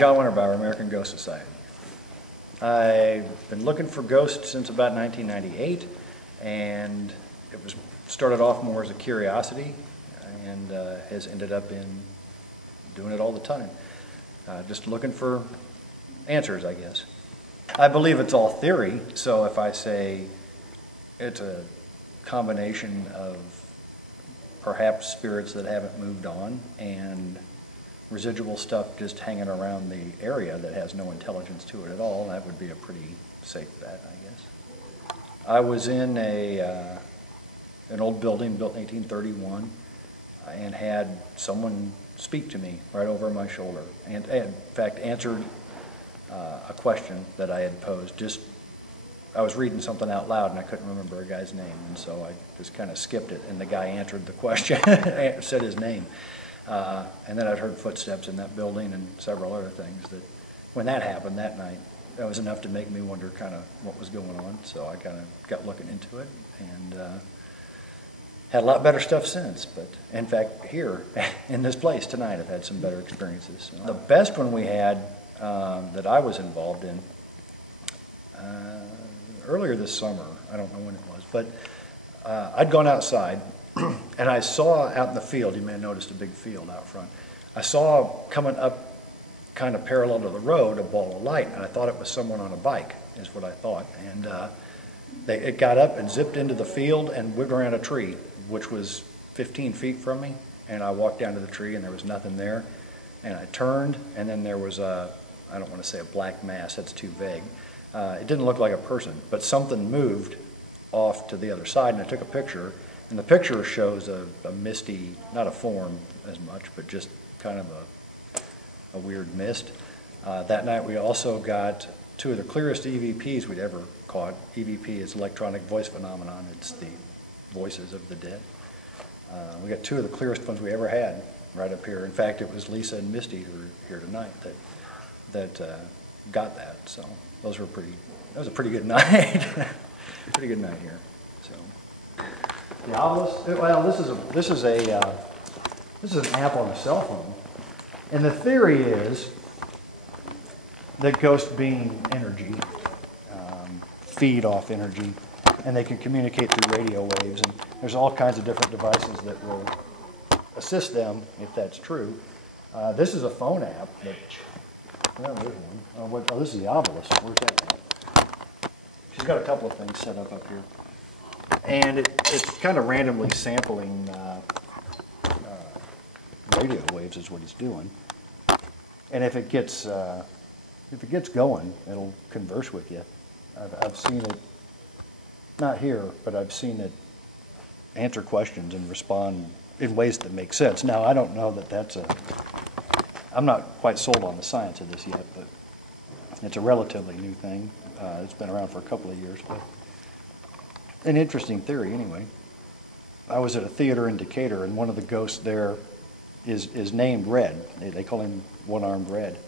John Winterbauer, American Ghost Society. I've been looking for ghosts since about 1998, and it was started off more as a curiosity, and has ended up in doing it all the time. Just looking for answers, I guess. I believe it's all theory, so if I say it's a combination of perhaps spirits that haven't moved on and residual stuff just hanging around the area that has no intelligence to it at all, that would be a pretty safe bet, I guess. I was in an old building built in 1831 and had someone speak to me right over my shoulder, and in fact answered a question that I had posed. I was reading something out loud and I couldn't remember a guy's name, and so I just kind of skipped it, and the guy answered the question, said his name. And then I'd heard footsteps in that building and several other things that, when that happened that night, that was enough to make me wonder kind of what was going on. So I kind of got looking into it, and had a lot better stuff since. But in fact, here in this place tonight, I've had some better experiences. So the best one we had that I was involved in earlier this summer, I don't know when it was, but I'd gone outside and I saw out in the field, you may have noticed a big field out front, I saw coming up kind of parallel to the road a ball of light, and I thought it was someone on a bike, is what I thought. And it got up and zipped into the field and whipped around a tree, which was 15 feet from me, and I walked down to the tree and there was nothing there. And I turned, and then there was I don't want to say a black mass, that's too vague. It didn't look like a person, but something moved off to the other side, and I took a picture. And the picture shows a misty, not a form as much, but just kind of a weird mist. That night we also got two of the clearest EVPs we'd ever caught. EVP is electronic voice phenomenon. It's the voices of the dead. We got two of the clearest ones we ever had right up here. In fact, it was Lisa and Misty who were here tonight that got that. So that was a pretty good night. Pretty good night here. So. The obelisk. Well, this is an app on a cell phone, and the theory is that ghosts being energy, feed off energy, and they can communicate through radio waves. And there's all kinds of different devices that will assist them if that's true. This is a phone app. There's one. Oh, this is the obelisk. Where's that at? She's got a couple of things set up here. And it's kind of randomly sampling radio waves is what it's doing. And if it gets going, it'll converse with you. I've seen it, not here, but I've seen it answer questions and respond in ways that make sense. Now, I don't know that I'm not quite sold on the science of this yet, but it's a relatively new thing. It's been around for a couple of years, but an interesting theory anyway. I was at a theater in Decatur, and one of the ghosts there is named Red. They call him One-Armed Red.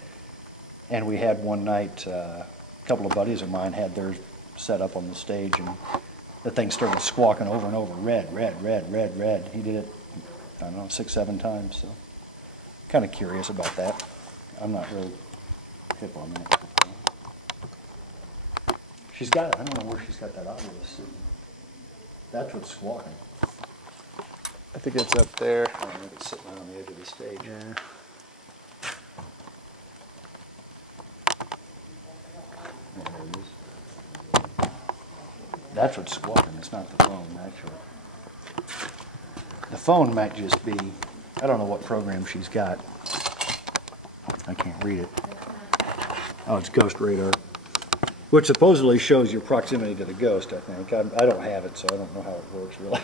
And we had one night, a couple of buddies of mine had theirs set up on the stage, and the thing started squawking over and over, red, red, red, red, red. He did it, I don't know, 6, 7 times, so kind of curious about that. I'm not really hip on that. She's got it. I don't know where she's got that obelisk sitting. That's what's squawking. I think it's up there. Oh, it's sitting right on the edge of the stage. Yeah. There it is. That's what's squawking. It's not the phone, actually. The phone might just be, I don't know what program she's got. I can't read it. Oh, it's Ghost Radar, which supposedly shows your proximity to the ghost, I think. I don't have it, so I don't know how it works, really.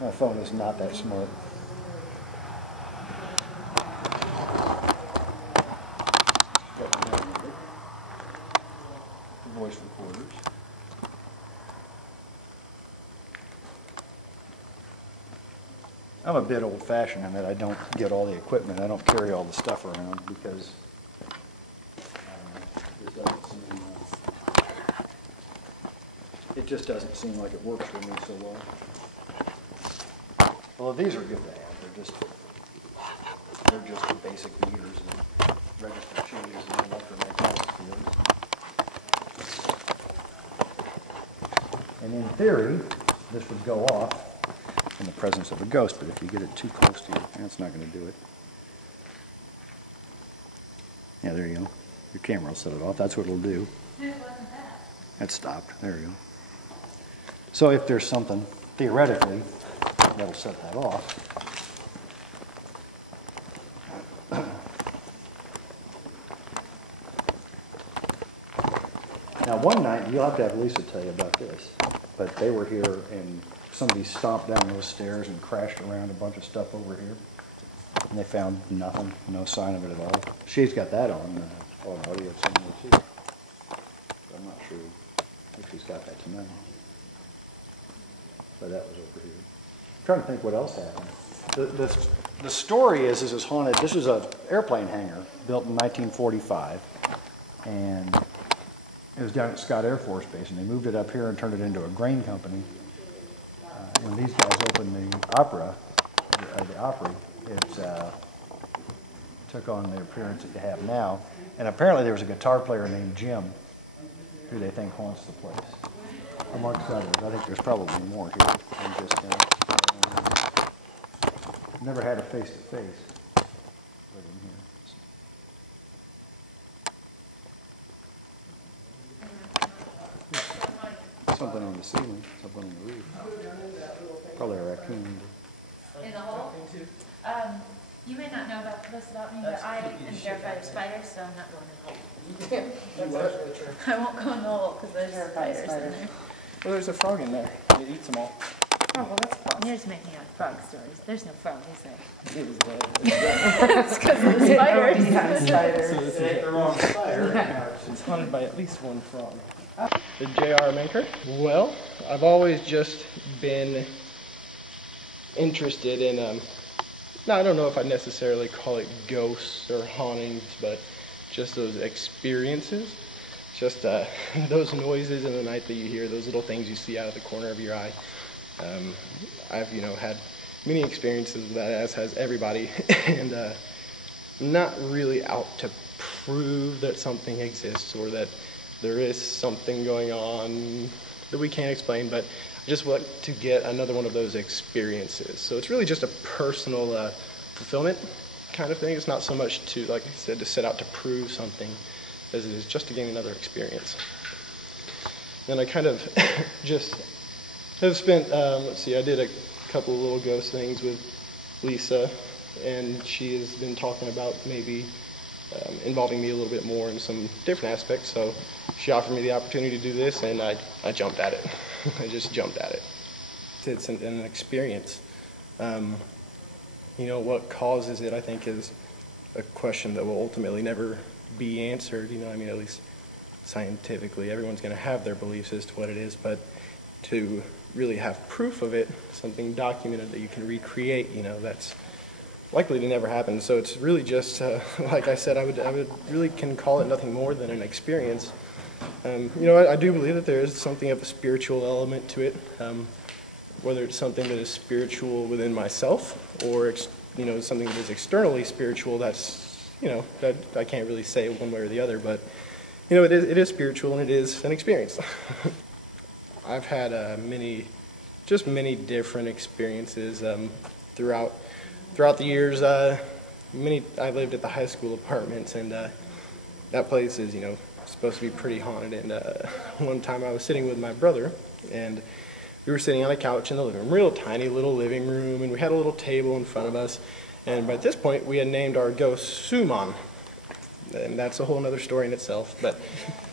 My phone is not that smart. Voice recorders. I'm a bit old-fashioned in that I don't get all the equipment. I don't carry all the stuff around because it just doesn't seem like it works for me so well. Well, these are good to have. They're just the basic meters and registers. And in theory, this would go off in the presence of a ghost, but if you get it too close to you, that's not going to do it. Yeah, there you go. Your camera will set it off. That's what it'll do. That stopped. There you go. So if there's something, theoretically, that'll set that off. Now one night, you'll have to have Lisa tell you about this, but they were here and somebody stomped down those stairs and crashed around a bunch of stuff over here. And they found nothing, no sign of it at all. She's got that on audio somewhere too. But I'm not sure if she's got that tonight. But that was over here. I'm trying to think what else happened. The story is this is haunted. This is an airplane hangar built in 1945. And it was down at Scott Air Force Base, and they moved it up here and turned it into a grain company. When these guys opened the Opry, it took on the appearance that you have now. And apparently there was a guitar player named Jim, who they think haunts the place, amongst others. I think there's probably more here than just him. Never had a face-to-face with him here. Something on the ceiling, something on the roof. Probably a raccoon. In the hole? You may not know about this about me, but I am terrified of spiders, so I'm not going in the hole. I won't go in the hole because there's spiders in there. Well, there's a frog in there. It eats them all. Oh, well, that's fun. You're just making up frog stories. There's no frog, is there? It was dead. It's because of the spiders. So this is the wrong spider. It's haunted by at least one frog. The J.R. Manker? Well, I've always just been interested in, now I don't know if I'd necessarily call it ghosts or hauntings, but just those experiences. Just those noises in the night that you hear, those little things you see out of the corner of your eye. I've, had many experiences with that, as has everybody, and I'm not really out to prove that something exists or that there is something going on that we can't explain, but I just want to get another one of those experiences. So it's really just a personal fulfillment kind of thing. It's not so much to, like I said, to set out to prove something as it is just to gain another experience. Then I kind of just have spent, I did a couple of little ghost things with Lisa, and she has been talking about maybe involving me a little bit more in some different aspects, so she offered me the opportunity to do this, and I jumped at it. I just jumped at it. It's an experience. What causes it, I think, is a question that will ultimately never be answered, at least scientifically. Everyone's going to have their beliefs as to what it is, but to really have proof of it, something documented that you can recreate, that's likely to never happen. So it's really just, like I said, I would really can call it nothing more than an experience. I do believe that there is something of a spiritual element to it, whether it's something that is spiritual within myself or, something that is externally spiritual. That's, that I can't really say one way or the other, but, it is spiritual and it is an experience. I've had many different experiences throughout the years. I lived at the high school apartments, and that place is, supposed to be pretty haunted. And one time I was sitting with my brother, and we were sitting on a couch in the living room, real tiny little living room, and we had a little table in front of us. And by this point, we had named our ghost Suman. And that's a whole other story in itself. But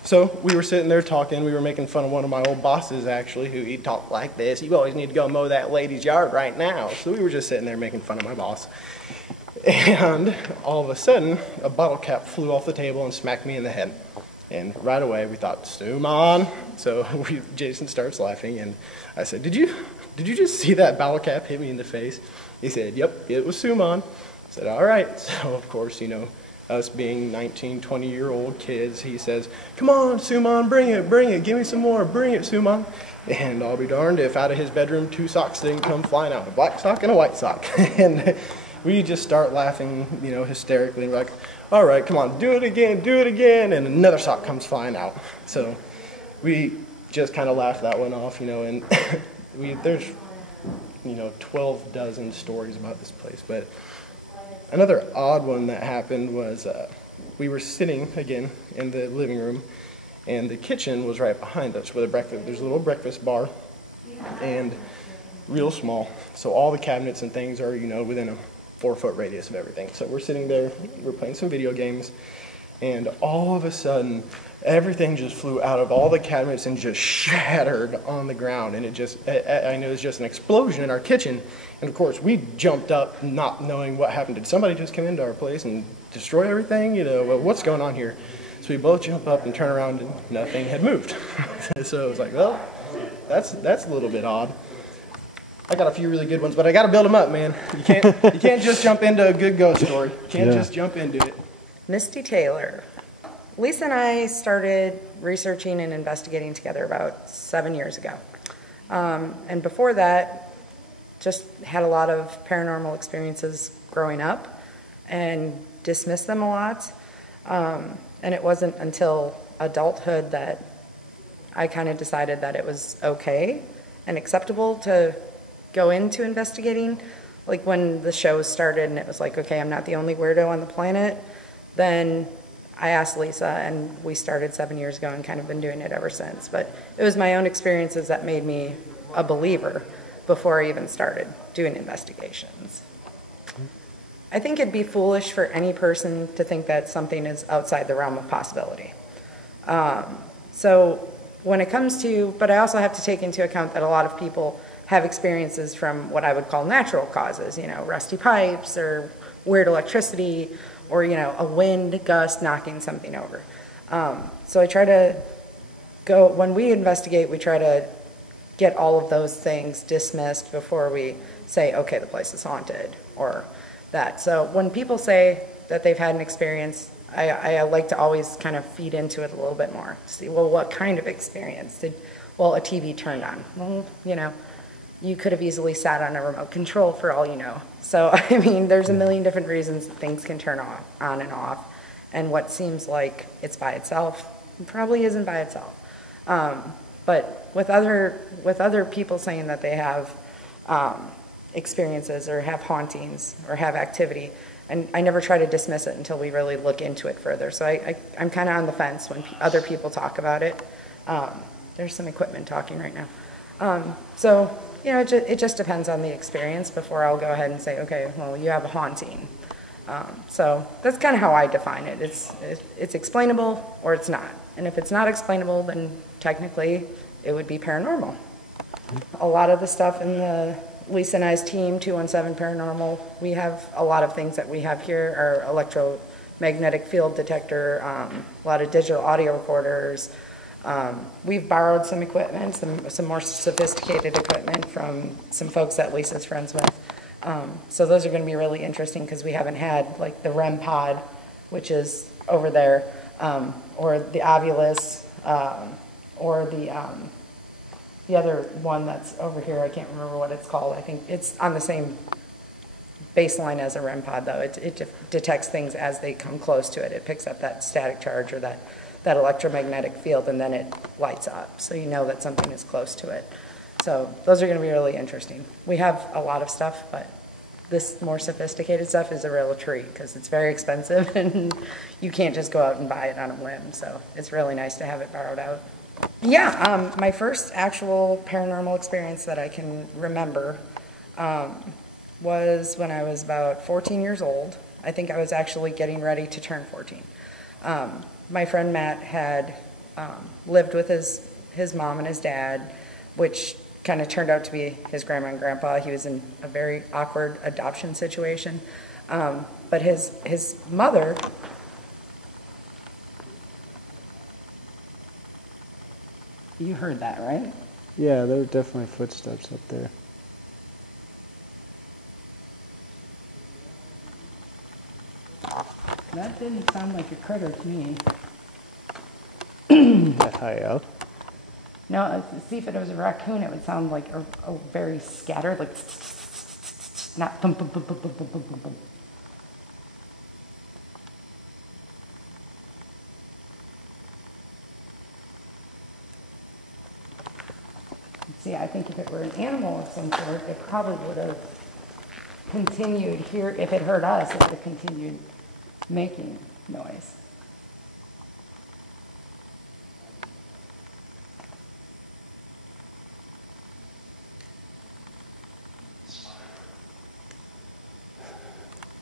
so we were sitting there talking. We were making fun of one of my old bosses, actually, who he'd talk like this. You always need to go mow that lady's yard right now. So we were just sitting there making fun of my boss. And all of a sudden, a bottle cap flew off the table and smacked me in the head. And right away, we thought, Suman. So Jason starts laughing, and I said, Did you just see that bottle cap hit me in the face? He said, Yep, it was Suman. I said, all right. So, of course, us being 19, 20-year-old kids, he says, come on, Suman, bring it, give me some more, bring it, Suman. And I'll be darned if out of his bedroom 2 socks didn't come flying out, a black sock and a white sock. And we just start laughing, hysterically, and we're like, all right, come on, do it again, and another sock comes flying out. So we just kind of laughed that one off, and there's 12 dozen stories about this place. But another odd one that happened was we were sitting again in the living room, and the kitchen was right behind us with there's a little breakfast bar, and real small. So all the cabinets and things are, within a 4-foot radius of everything. So we're sitting there, we're playing some video games, and all of a sudden, everything just flew out of all the cabinets and just shattered on the ground. And I know it was just an explosion in our kitchen. And of course, we jumped up not knowing what happened. Did somebody just come into our place and destroy everything? Well, what's going on here? So we both jump up and turn around, and nothing had moved. So it was like, well, that's a little bit odd. I got a few really good ones, but I got to build them up, man. You can't just jump into a good ghost story. You can't just jump into it. Misty Taylor. Lisa and I started researching and investigating together about 7 years ago. And before that, just had a lot of paranormal experiences growing up and dismissed them a lot. And it wasn't until adulthood that I kind of decided that it was okay and acceptable to go into investigating. Like when the show started and it was like, okay, I'm not the only weirdo on the planet, then I asked Lisa, and we started 7 years ago and kind of been doing it ever since. But it was my own experiences that made me a believer before I even started doing investigations. I think it'd be foolish for any person to think that something is outside the realm of possibility. So when it comes to, but I also have to take into account that a lot of people have experiences from what I would call natural causes, rusty pipes or weird electricity or, a wind gust knocking something over. So I try to when we investigate, we try to get all of those things dismissed before we say, okay, the place is haunted or that. So when people say that they've had an experience, I like to always kind of feed into it a little bit more. See, well, what kind of experience? A TV turned on. Well, you could have easily sat on a remote control for all you know. So, there's a million different reasons that things can turn on and off. And what seems like it's by itself probably isn't by itself. But with other people saying that they have experiences or have hauntings or have activity, and I never try to dismiss it until we really look into it further. So I'm kind of on the fence when other people talk about it. There's some equipment talking right now. So it just depends on the experience before I'll go ahead and say, okay, well, you have a haunting. So that's kind of how I define it. It's explainable or it's not. And if it's not explainable, then technically it would be paranormal. A lot of the stuff in the Lisa and I's team, 217 Paranormal, we have a lot of things that we have here, our electromagnetic field detector, a lot of digital audio recorders. We've borrowed some equipment, some more sophisticated equipment from some folks that Lisa's friends with. So those are going to be really interesting because we haven't had like the REM pod, which is over there, or the Ovulus, or the other one that's over here. I can't remember what it's called. I think it's on the same baseline as a REM pod, though. It detects things as they come close to it. It picks up that static charge or that electromagnetic field, and then it lights up, so you know that something is close to it. So those are going to be really interesting. We have a lot of stuff, but this more sophisticated stuff is a real treat because it's very expensive, and you can't just go out and buy it on a whim. So it's really nice to have it borrowed out. Yeah, my first actual paranormal experience that I can remember was when I was about 14 years old. I think I was actually getting ready to turn 14. My friend Matt had lived with his mom and his dad, which kind of turned out to be his grandma and grandpa. He was in a very awkward adoption situation. But his mother... You heard that, right? Yeah, there were definitely footsteps up there. That didn't sound like a critter to me. That high up? No, see, if it was a raccoon, it would sound like a very scattered, like not bum bum bum bum bum bum bum bum. See, I think if it were an animal of some sort, it probably would have continued here. If it heard us, it would have continued making noise.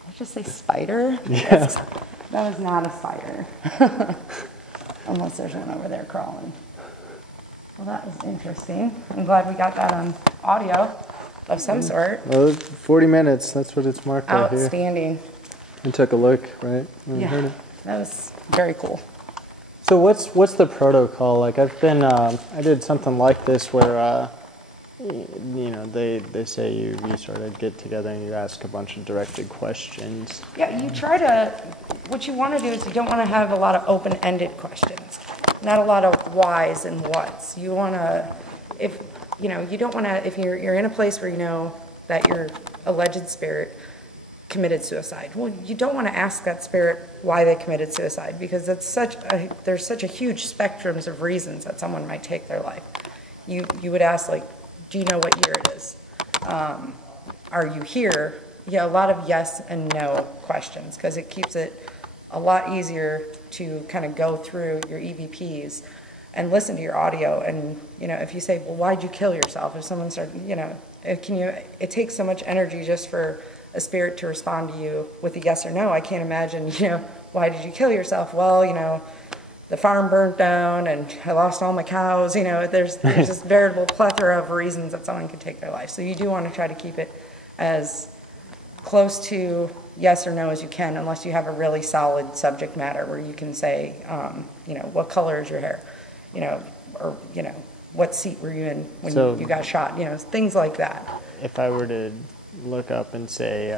Did I just say spider? Yeah. That was not a spider. Unless there's one over there crawling. Well, that was interesting. I'm glad we got that on audio of some sort. Well, 40 minutes, that's what it's marked out here. Outstanding. I took a look, right? When I heard Yeah, it. that was very cool. So what's the protocol? Like I've been, I did something like this where, you know, they say you sort of get together and you ask a bunch of directed questions. Yeah, you try to, what you want to do is you don't want to have a lot of open-ended questions. Not a lot of whys and whats. You want to, if, you know, you don't want to, if you're in a place where you know that your alleged spirit committed suicide, well, you don't want to ask that spirit why they committed suicide, because there's such a huge spectrums of reasons that someone might take their life. You would ask, like, do you know what year it is? Are you here? Yeah, a lot of yes and no questions, because it keeps it a lot easier to kind of go through your EVPs and listen to your audio. And, you know, if you say, well, why'd you kill yourself? If someone started, you know, it takes so much energy just for a spirit to respond to you with a yes or no. I can't imagine, you know, why did you kill yourself? Well, you know, the farm burnt down and I lost all my cows. You know, there's this veritable plethora of reasons that someone could take their life. So you do want to try to keep it as close to yes or no as you can, unless you have a really solid subject matter where you can say, you know, what color is your hair? You know, or, you know, what seat were you in when you got shot? You know, things like that. If I were to look up and say,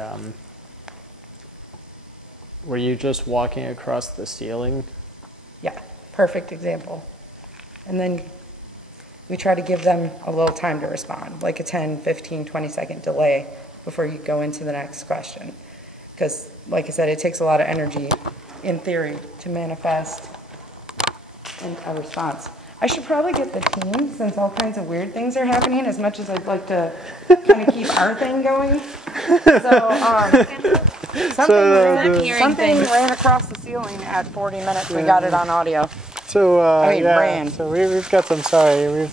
were you just walking across the ceiling? Yeah, perfect example. And then we try to give them a little time to respond, like a 10, 15, 20-second delay before you go into the next question. Because, like I said, it takes a lot of energy, in theory, to manifest a response. I should probably get the team, since all kinds of weird things are happening, as much as I'd like to kind of keep our thing going. So, something ran across the ceiling at 40 minutes. We got it on audio. So, ran. So we've got some, sorry.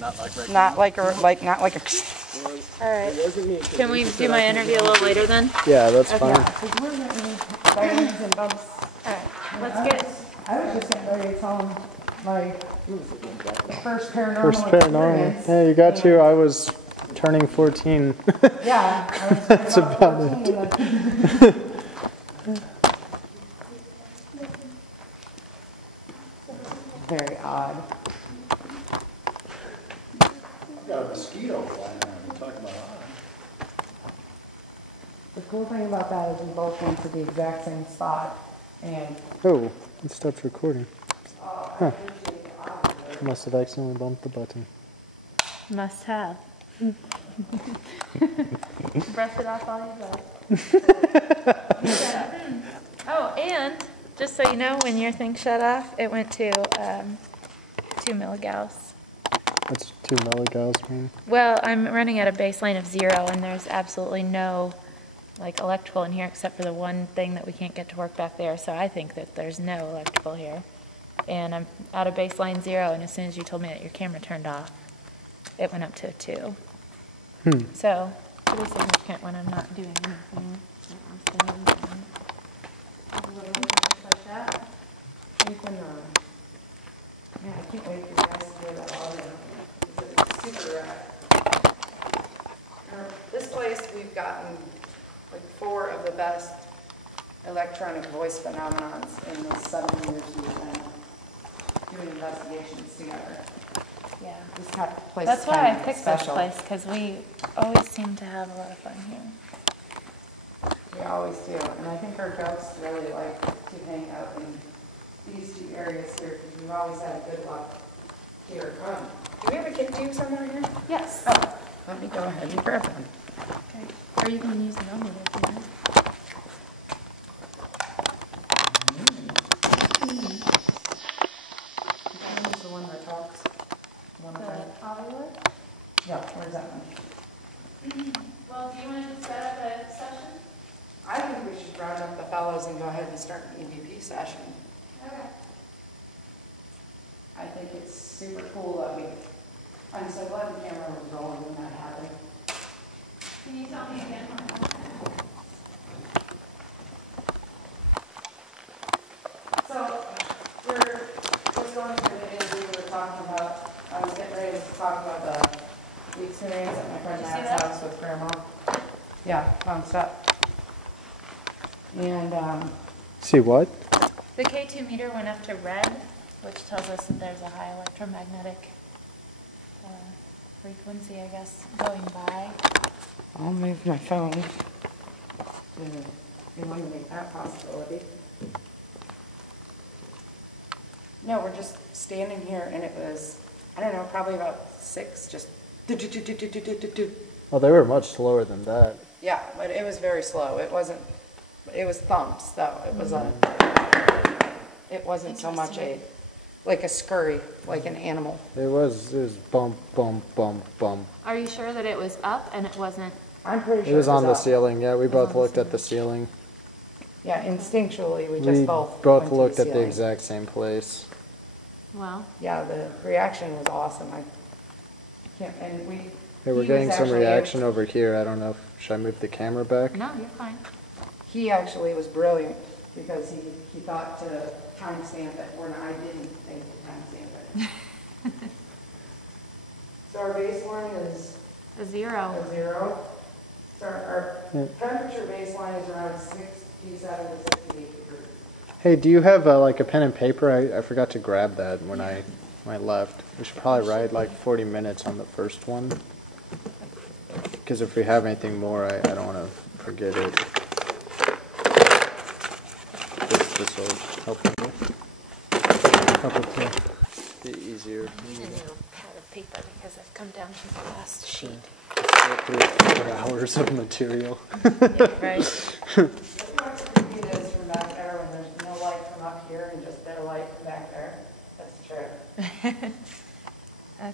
Not like a. All right. Can we do my interview a little later then? Yeah, that's fine. Because we're getting vitamins and bumps. All right. Let's get. I was just getting ready to tell him my first paranormal. First paranormal. experience. Yeah, you got to. I was turning 14. Yeah, I was That's about 14. Very odd. I've got a mosquito flying around. You're talking about odd. The cool thing about that is we both went to the exact same spot, and Oh, it stopped recording. Huh. Must have accidentally bumped the button. Must have. Brush it off all you got. Oh, and just so you know, when your thing shut off, it went to 2 milligauss. That's 2 milligauss, man. Well, I'm running at a baseline of 0, and there's absolutely no like electrical in here except for the one thing that we can't get to work back there. So I think that there's no electrical here. And I'm at a baseline 0, and as soon as you told me that your camera turned off, it went up to a 2. So pretty significant when I'm not doing anything. Like that. you can, yeah, I can't wait for you guys to hear that audio. It's super this place, we've gotten like 4 of the best electronic voice phenomenons in the 7 years we've been doing investigations together. Yeah. This kind of place That's is why I kind of picked special. this place, because we always seem to have a lot of fun here. We always do, and I think our ghosts really like to hang out in these 2 areas here, because we've always had good luck here. Do we have a kid tube somewhere here? Yes. Oh, let me go ahead and grab them. Okay. Or you can use the number if you want. Which one is the one that talks? The one that ahead and start an EVP session. Okay. I think it's super cool that I'm so glad the camera was rolling when that happened. Can you tell me again? So, we're just going through the interview we were talking about. I was getting ready to talk about the experience at my friend Did you see Matt's that? house with Grandma. Yeah, nonstop. And, See what? The K2 meter went up to red, which tells us that there's a high electromagnetic frequency, I guess, going by. I'll move my phone to eliminate that possibility. No, we're just standing here and it was, I don't know, probably about 6, just do. Oh, they were much slower than that. Yeah, but it was very slow. It was thumps though. It wasn't so much like a scurry, like an animal. It was bump, bump, bump, bump. Are you sure that it was up and it wasn't? I'm pretty It sure was on the up. ceiling, yeah, we It was on both the looked at the ceiling. Yeah, instinctually, we We just both both went to looked at the ceiling. exact same place. Well, Yeah, the reaction was awesome. I can't, and we. Hey, we're he getting was some actually- reaction over here. I don't know should I move the camera back? no, you're fine. He actually was brilliant because he thought to timestamp it when I didn't think to timestamp it. So our baseline is A 0. a 0. So our Yeah. temperature baseline is around 67 to 68 degrees. Hey, do you have like a pen and paper? I forgot to grab that when I left. We should probably write like 40 minutes on the first one. Because if we have anything more, I don't want to forget it. This will help me. Help it to be easier. I need a new pad of paper because I've come down to the last sheet. Through 4 hours of material. Yeah, right. This much creepy it is from back there when there's no light from up here and just their light from back there. That's the trick. Okay.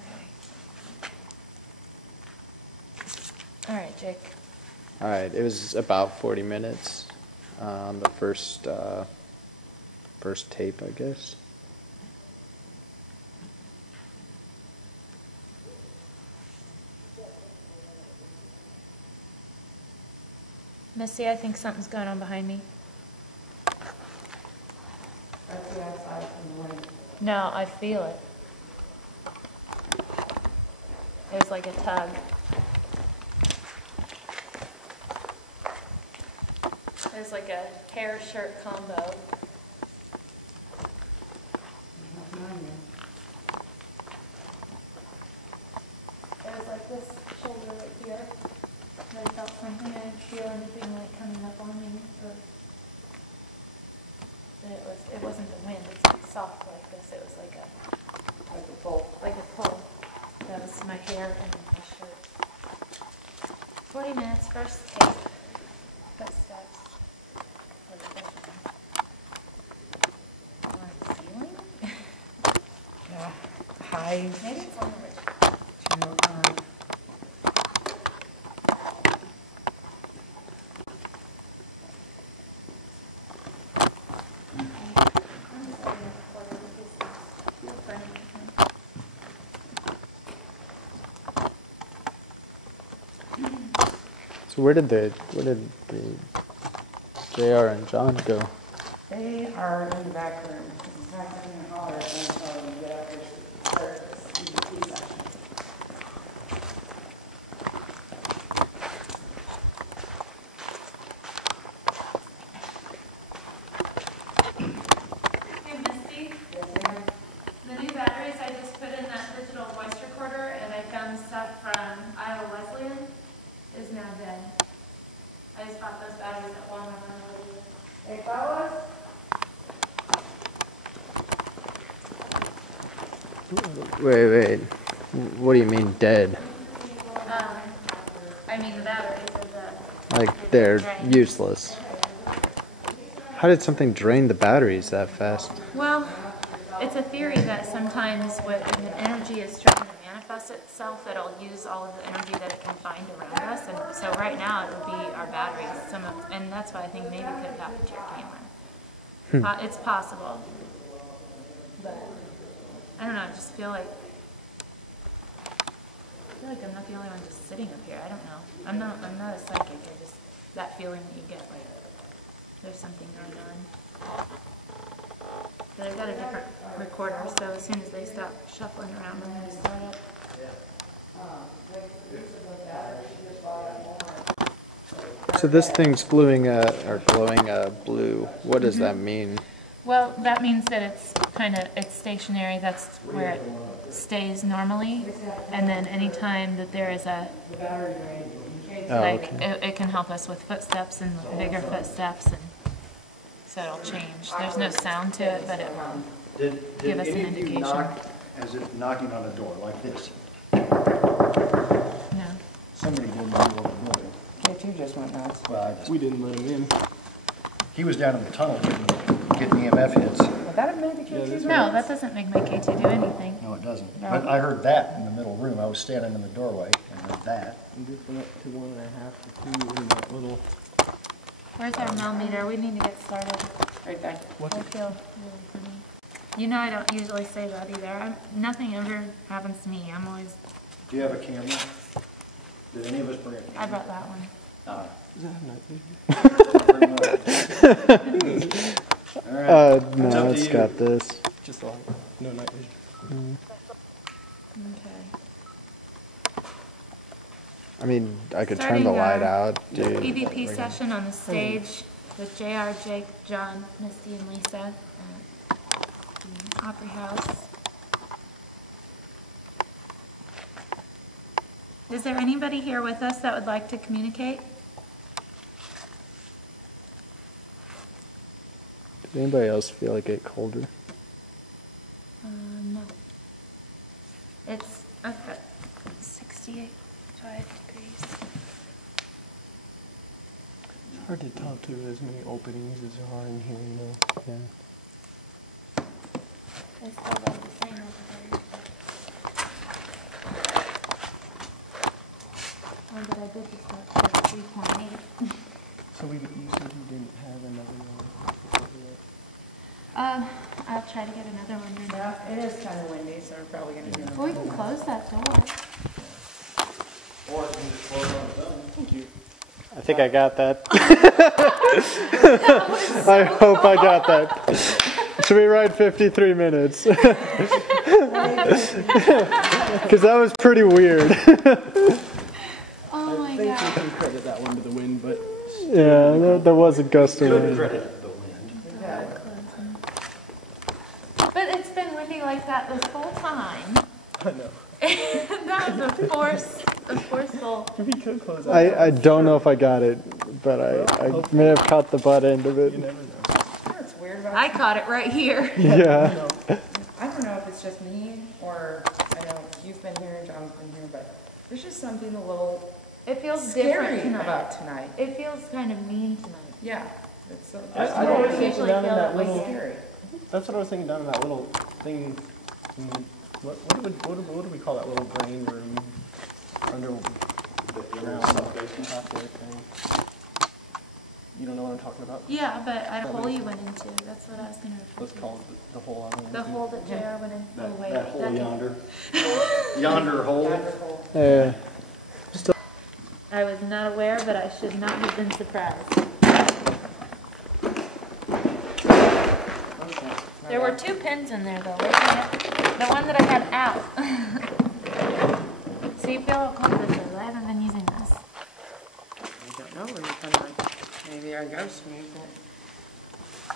All right, Jake. All right, it was about 40 minutes on the first tape, I guess. Misty, I think something's going on behind me. That's the outside from the wind. No, I feel it. It was like a tug. It was like a hair shirt combo. It was like this shoulder right here. And I felt something. I didn't feel anything like coming up on me. But it wasn't the wind. It's like soft like this. It was like Like a pull. a pull. That was my hair and my shirt. 40 minutes, first tape. First steps. On the ceiling? Yeah. High. Maybe it's on the ridge. So where did the JR and John go? They are in the back room. In fact, I'm going to holler at them until we get up there to start this EVP session. Hey, Misty, the new batteries I just put in that digital voice recorder, and I found stuff from Iowa Wesleyan, is now dead. I just bought those batteries at Walmart. Hey, fellas? Wait. What do you mean dead? I mean the batteries are Like they're useless. How did something drain the batteries that fast? Well, it's a theory that sometimes when energy is trying to manifest itself, it'll use all of the energy that it can find around us. And so right now it would be our batteries. And that's what I think maybe could have happened to your camera. It's possible. But, I don't know, I just feel like I'm not the only one just sitting up here. I don't know. I'm not a psychic. I just, that feeling that you get, like, there's something going on. But I've got a different recorder, so as soon as they stop shuffling around, I'm going to start it. So this thing's glowing blue. What does that mean? Well, that means that it's stationary. That's where it stays normally. And then anytime that there is it can help us with footsteps and bigger footsteps, and so it'll change. There's no sound to it, but it will give us an indication. Knock as if knocking on a door like this? No. Somebody did in the middle of the building. K2 just went nuts. Well, We didn't let him in. he was down in the tunnel getting EMF hits. Would that have made the K2 No, that doesn't make my K2 do anything. No, it doesn't. No. But I heard that in the middle room. I was standing in the doorway and heard that. We just went up to 1.5 to 2 in that little. Where's our millimeter? We need to get started. Right there. I feel really funny. You know I don't usually say that either. Nothing ever happens to me. I'm always... Do you have a camera? Did any of us bring a camera? I brought that one. Does that have night vision? All right. It's up No, to it's you. got this. Just like no night vision. Okay. I mean, I could turn Starting the light our out, dude. EVP session on the stage with JR, Jake, John, Misty, and Lisa at the Opry House. Is there anybody here with us that would like to communicate? Did anybody else feel it get colder? No. It's 68.5 degrees. It's hard to talk to as many openings as there are in here, you know. Yeah. I still love the same over there. Oh, but I did just got 3.8. So you said you didn't have another one. I'll try to get another one. Then. Yeah, it is kind of windy, so we're probably going to do Well, we can close that door. Or it can just close on its own. Thank you. I think I got that. I hope I got that. Should we ride 53 minutes? Because that was pretty weird. Oh my I think god. we can credit that one to the wind, but Yeah, there was a gust of Good wind. credit the wind. But it's been windy like that this whole time. I know. That was a forceful. We could close that. I don't know if I got it, but I may have caught the butt end of You it. never know. What's weird about I caught it right here. Yeah. I don't know if it's just me or I know you've been here, John's been here, but there's just something a little It feels scary different tonight. about tonight. It feels kind of mean tonight. Yeah. It's I don't don't usually usually down in feel that that way. little. scary. That's what I was thinking down in that little thing. What do we call that little brain room underground halfway thing? You don't know what I'm talking about? Yeah, but the hole you went into, that's what I was going to refer Let's to. call it the hole I went The into. hole that JR went in. Oh, wait. That hole that- yonder. Yonder hole. Yeah. I was not aware, but I should not have been surprised. There were 2 pins in there, though, wasn't it? The one that I had out. See, feel how cold this is. I haven't been using this. I don't know. We're kind of like, maybe our ghost moved it.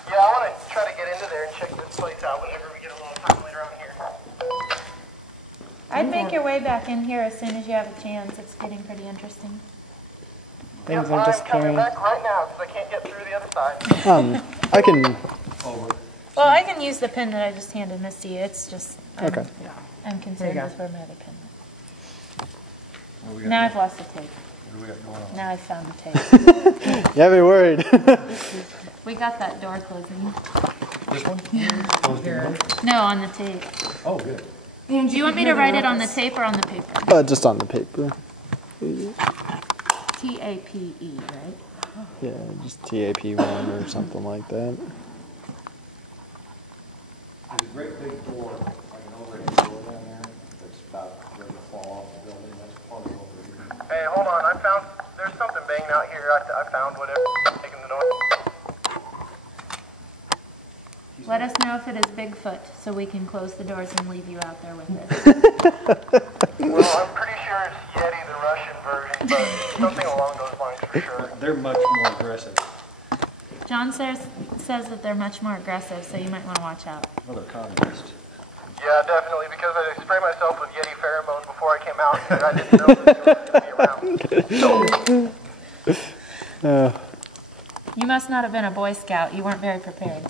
Yeah, I want to try to get into there and check this place out whenever we get a little time later on here. I'd make your way back in here as soon as you have a chance. It's getting pretty interesting. Things I'm are just coming carrying. back right now because I can't get through the other side. I can. Well, I can use the pin that I just handed Misty. It's just, Okay. I'm concerned There you with where my other pin What do we is. got Now going- I've lost the tape. What do we got going on? Now I've found the tape. Yeah, be worried. We got that door closing. This one? Close the door? No, on the tape. Oh, good. Do you want me to write it on the tape or on the paper? Just on the paper. TAPE, right? Yeah, just TAP1 or something like that. There's a great big door, like an overhead door down there, that's about ready to fall off the building. That's part of over here. Hey, hold on. There's something banging out here. I found whatever making the noise. Let us know if it is Bigfoot, so we can close the doors and leave you out there with it. Well, I'm pretty sure it's Yeti, the Russian version, but something along those lines for sure. They're much more aggressive. John says that they're much more aggressive, so you might want to watch out. Well, they're communist. Yeah, definitely, because I sprayed myself with Yeti pheromone before I came out here. I didn't know that they were going to be around. You must not have been a Boy Scout. You weren't very prepared.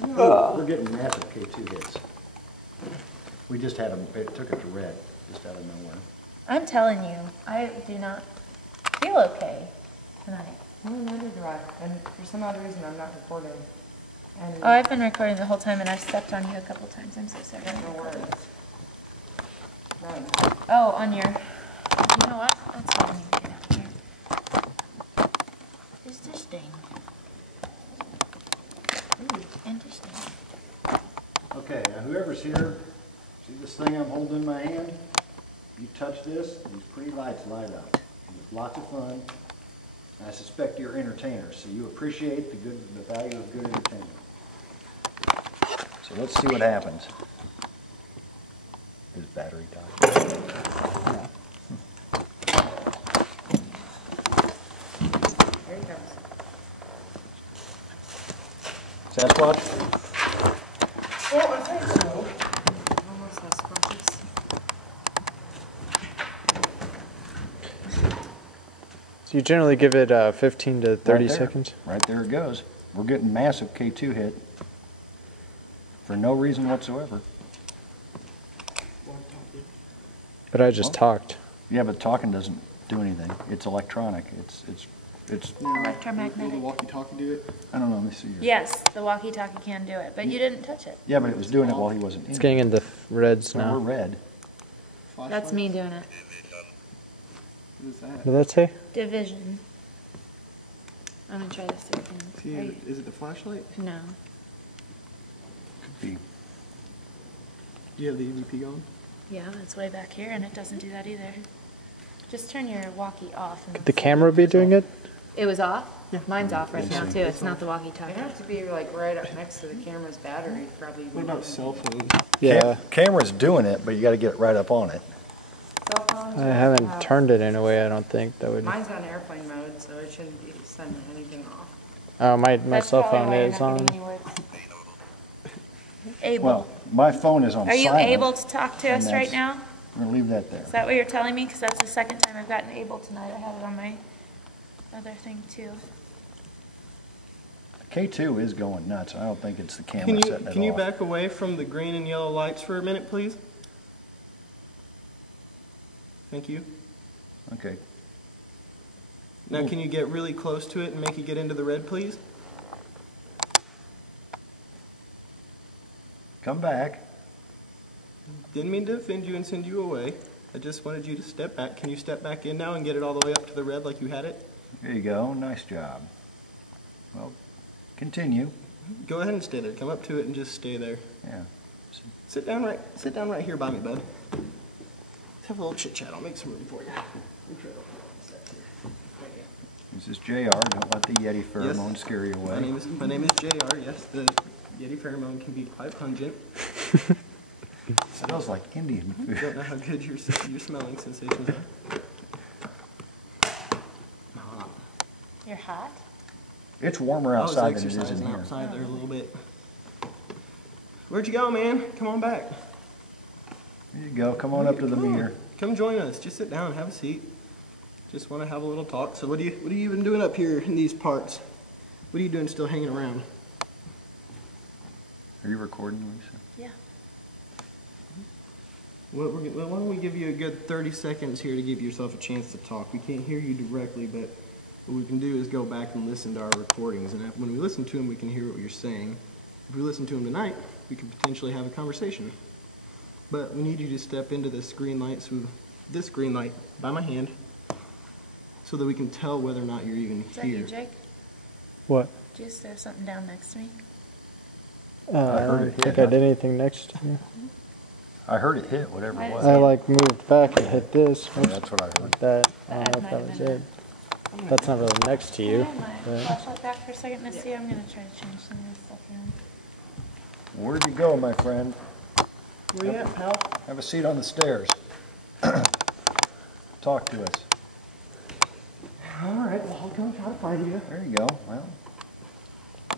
We're getting massive K2 hits. We just had them, it took it to red, just out of nowhere. I'm telling you, I do not feel okay tonight. No, neither do I. And for some odd reason, I'm not recording. And Oh, I've been recording the whole time, and I've stepped on you a couple times. I'm so sorry. no worries. None. Oh, on your... You know what? That's what I need to get out here. Is this thing? Ooh, interesting. Okay, now whoever's here, see this thing I'm holding in my hand? You touch this, these pretty lights light up. And it's lots of fun. And I suspect you're entertainers, so you appreciate the value of good entertainment. So let's see what happens. Is battery died? There he comes. Sasquatch? Well, I think so. Almost has squashes. So you generally give it 15 to 30 Right there. seconds? Right there it goes. We're getting massive K2 hit for no reason whatsoever. But I just talked. Yeah, but talking doesn't do anything. It's electronic. It's Electromagnetic. walkie-talkie do it? I don't know, let me see here. Yes, the walkie-talkie can do it, but you didn't touch it. Yeah, but it was doing it while he wasn't in. It's getting into reds Well, we're now. red. That's me doing it. What is that? What did that say? Division. I'm gonna try this again. Are you- Is it the flashlight? No. Could be. Do you have the EVP on? Yeah, it's way back here, and it doesn't do that either. Just turn your walkie off. And Could the camera be doing it? It was off? Yeah. Mine's off right now, too. It's not the walkie-talkie. It'd have to be like right up next to the camera's battery, probably. What about cell phones? Yeah. Camera's doing it, but you gotta get right up on it. Cell phones? I haven't turned it in a way I don't think that would. Mine's on airplane mode, so it shouldn't be sending anything off. Oh, my That's cell probably phone why you're is not on. getting any words. Able. Well, my phone is on Are you silent. able to talk to and us right that's- now? I'm gonna leave that there. Is that what you're telling me? Because that's the second time I've gotten able tonight. I had it on my other thing, too. K2 is going nuts. I don't think it's the camera Can you setting it can you off. back away from the green and yellow lights for a minute, please? Thank you. Okay. Now, can you get really close to it and make it get into the red, please? Come back. Didn't mean to offend you and send you away. I just wanted you to step back. Can you step back in now and get it all the way up to the red like you had it? There you go. Nice job. Well, continue. Go ahead and stay there. Come up to it and just stay there. Yeah. Sit down right here by me, bud. Let's have a little chit chat. I'll make some room for you. This is JR. Don't let the Yeti pheromone scare you away. My name is JR. Yes, the Yeti pheromone can be quite pungent. Smells like Indian I food. don't know how good your smelling sensations are. You're hot? It's warmer I was outside than it is in exercising here. outside there a little bit. Where'd you go, man? Come on back. There you go. Come on up to the Come on. meter. Come join us. Just sit down, have a seat. Just want to have a little talk. So what are you even doing up here in these parts? What are you doing still hanging around? Are you recording, Lisa? Yeah. Why don't we give you a good 30 seconds here to give yourself a chance to talk. We can't hear you directly, but what we can do is go back and listen to our recordings. And when we listen to them, we can hear what you're saying. If we listen to them tonight, we could potentially have a conversation. But we need you to step into this green light, by my hand, so that we can tell whether or not you're even Is that here. you, Jake? What? Did you just throw something down next to me? I heard don't it think hit. I did anything next to you. I heard it hit, whatever it was. I like moved back and hit this. Yeah, that's what I heard. That. I That don't know might if that have was been it. That's not really next to you. Can I have my but- flashlight back for a second, Misty? I'm gonna try to change some of this stuff around. Where'd you go, my friend? Where you at, pal? Have a seat on the stairs. Talk to us. All right, well, I'll go try to find you. There you go. Well, I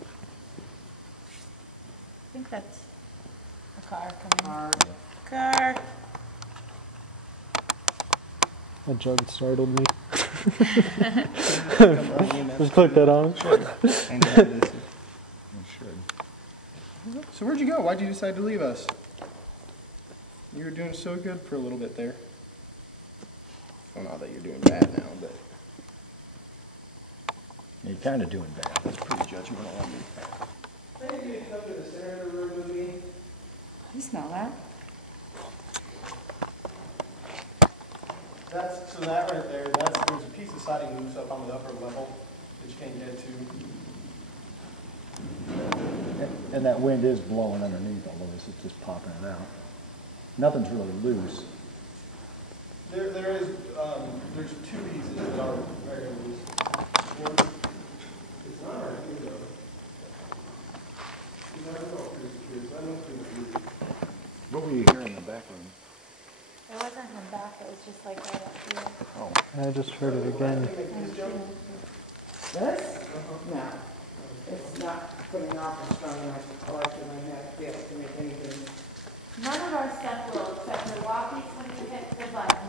think that's a car coming. Car. That jug startled me. Just click that on. I know this is. you should. So where'd you go? Why'd you decide to leave us? You were doing so good for a little bit there. Well, not that you're doing bad now, but You're kind of doing bad. that's pretty judgmental on me. Maybe you come to the center of the room with me. You smell that? So that right there, there's a piece of siding loose up on the upper level that you can't get to. And that wind is blowing underneath all of this. It's just popping it out. Nothing's really loose. There's two pieces that are very loose. One, it's not right here though. I don't know if it's loose. What were you hearing in the back room? It wasn't from back, it was just like right up here. Oh, I just heard it again. This? No. It's not putting off a strong enough electromagnetic field to make anything. None of our stuff will, except for walkies when you hit the button,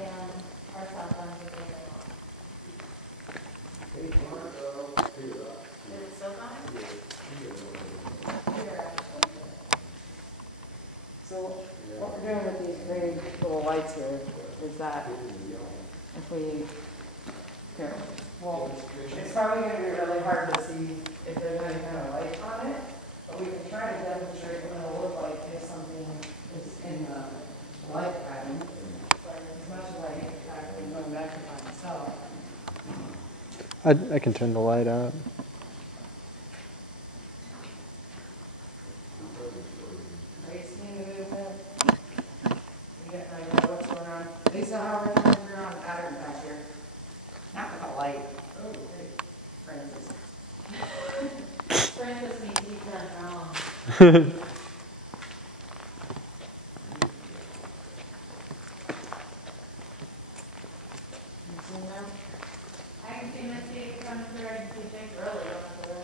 and our cell phones are getting on. Is it still going? Here. So what we're doing with these green little lights here is that if we, here, well, it's probably going to be really hard to see if there's any kind of light on it, but we can try to demonstrate what it'll look like if something is in the light pattern. But as much as I hate the fact that I'm going back to by myself, I can turn the light out. are you seeing the movement? You get an idea what's going on? Lisa, how are you turning on the pattern back here? Not with a light. Oh, great. Francis. Francis means he's done wrong. I can see Misty coming through, I can see Jake early going through.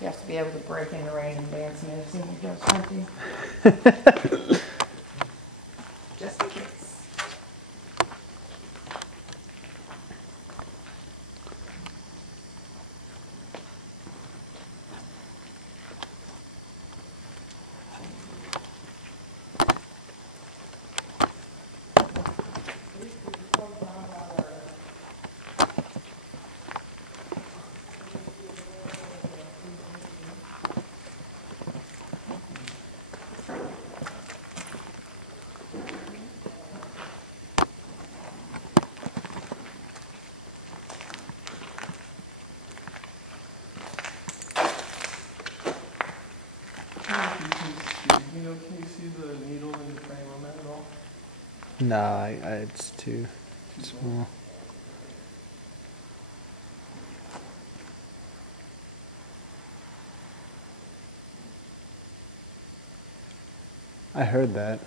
You have to be able to break in the rain and dance moves and you just hunting. Just in case. Can you see the needle in the frame on that at all? Nah, it's too small. I heard that.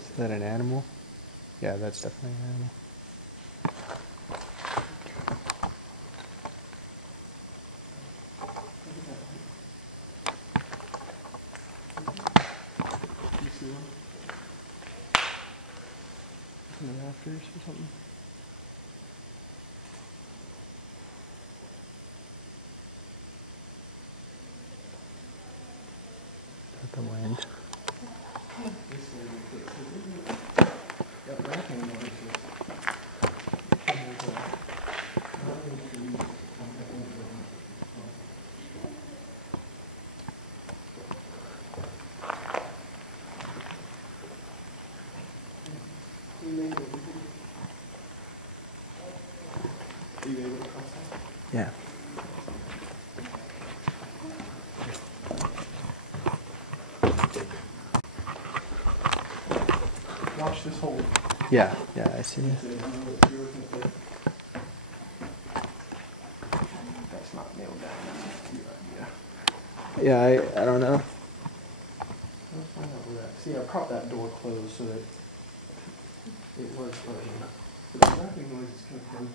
Is that an animal? Yeah, that's definitely an animal. You see one? In the rafters or something? Is that the wind? Got rapping noises. Yeah. Watch this hole. Yeah, I see it. That's not nailed down. That's a good idea. Yeah, I don't know. Let's find out where that. See, I propped that door closed so that it was closing. But the rapping noise is kind of fun.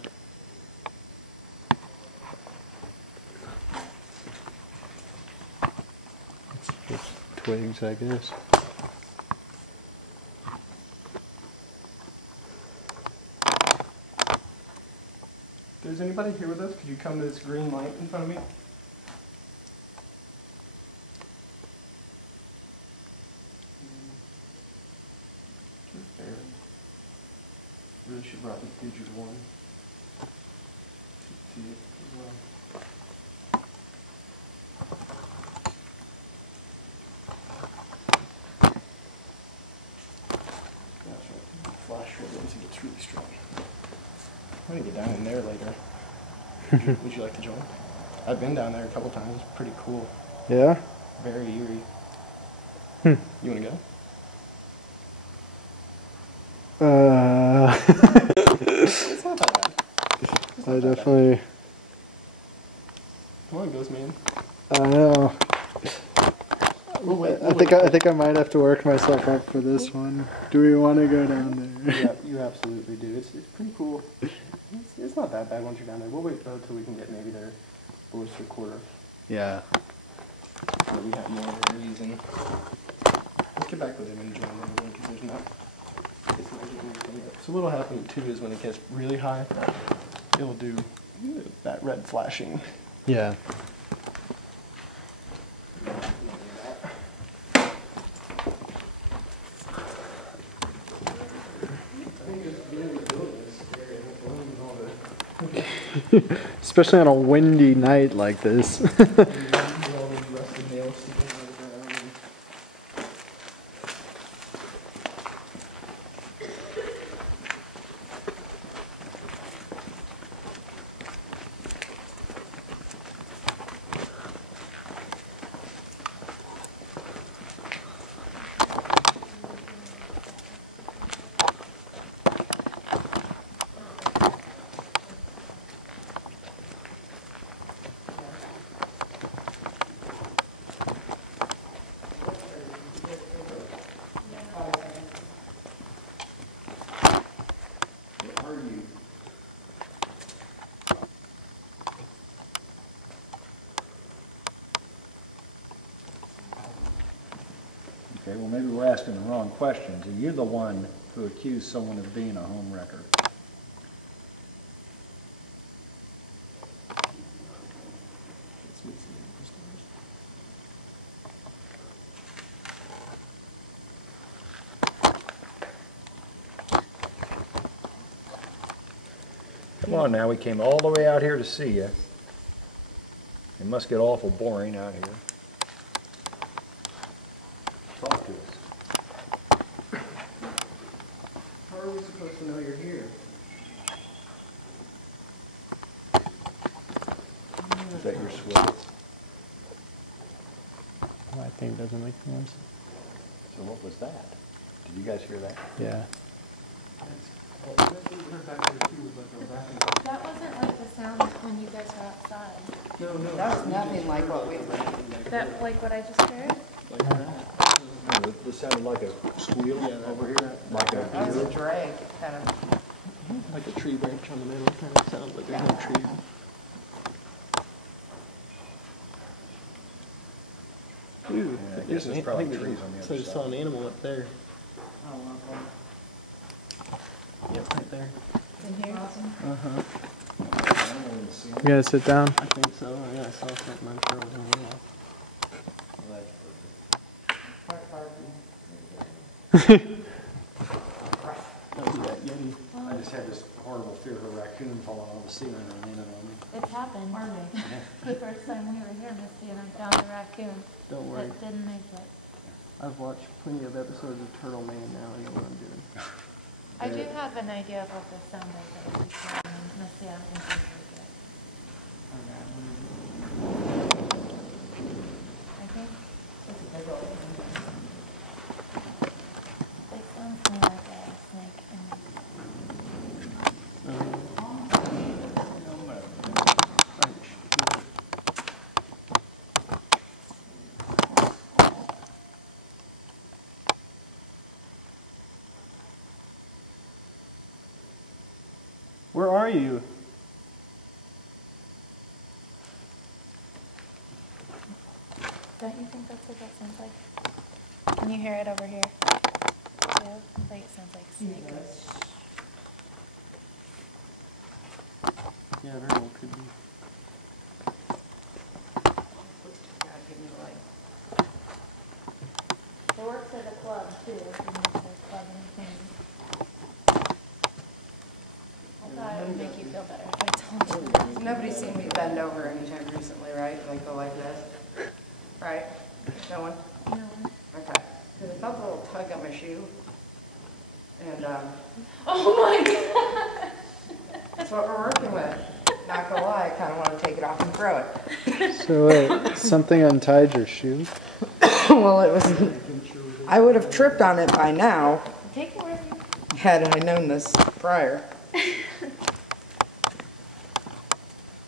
Just twigs, I guess. Is anybody here with us? Could you come to this green light in front of me? Just barely. Really should have brought the digital one. See it as well. That's right. Flash it gets really strong. I'm gonna get down in there later. Would you like to join? I've been down there a couple times. It's pretty cool. Yeah? Very eerie. You wanna go? It's not that bad. It's not I that definitely, bad. Come on, Ghost Man. I know. We'll wait. I think I might have to work myself up for this one. Do we want to go down there? Yeah, you absolutely do. It's pretty cool. It's not that bad once you're down there. We'll wait though till we can get maybe their voice recorder. Yeah. So that we have more of a reason. Let's get back with him and join them again because there's not. It's not getting anything yet. So what'll happen too is when it gets really high, it'll do that red flashing. Yeah. Especially on a windy night like this. Okay, well, maybe we're asking the wrong questions. And you're the one who accused someone of being a home wrecker. Come on now, we came all the way out here to see you. It must get awful boring out here. Talk to us. How are we supposed to know you're here? Is that your swivel? My thing doesn't make noise. So what was that? Did you guys hear that? Yeah. That wasn't like the sound when you guys were outside. No. That was nothing like what we, That, like what I just heard? It sounded like a squeal over here, like a that was a deer. drag, kind of. Like a tree branch on the middle kind of sound, but there's no tree. Ooh, Yeah, I guess there's probably trees on the so I other just saw side. an animal up there. Yep, right there. In here? You guys sit down? I think so. Yeah, I saw something. I'm sure it was an animal. That would be that Yeti. I just had this horrible fear of a raccoon falling on the ceiling and landing on me. It's happened. The first time we were here, Misty and I found a raccoon Don't worry. that didn't make it. I've watched plenty of episodes of Turtle Man now. I know what I'm doing. I do have an idea of what this sound is that we can Misty, I don't think you heard it. I think it sounds more like a snake. Where are you? Don't you think that's what that sounds like? Can you hear it over here? Yeah, like it sounds like a snake. Yeah, very well could be. It works at a club too, if you need to club anything. I thought it would make you feel better if I told you. Nobody's seen me bend over anytime recently, right? Like go like this? Right? No one? No. Okay. Because I felt a little tug on my shoe. And Oh my god! that's what we're working with. Not gonna lie, I kind of want to take it off and throw it. So wait, something untied your shoe? Well, it was. I would have tripped on it by now Take it wherever you had I known this prior.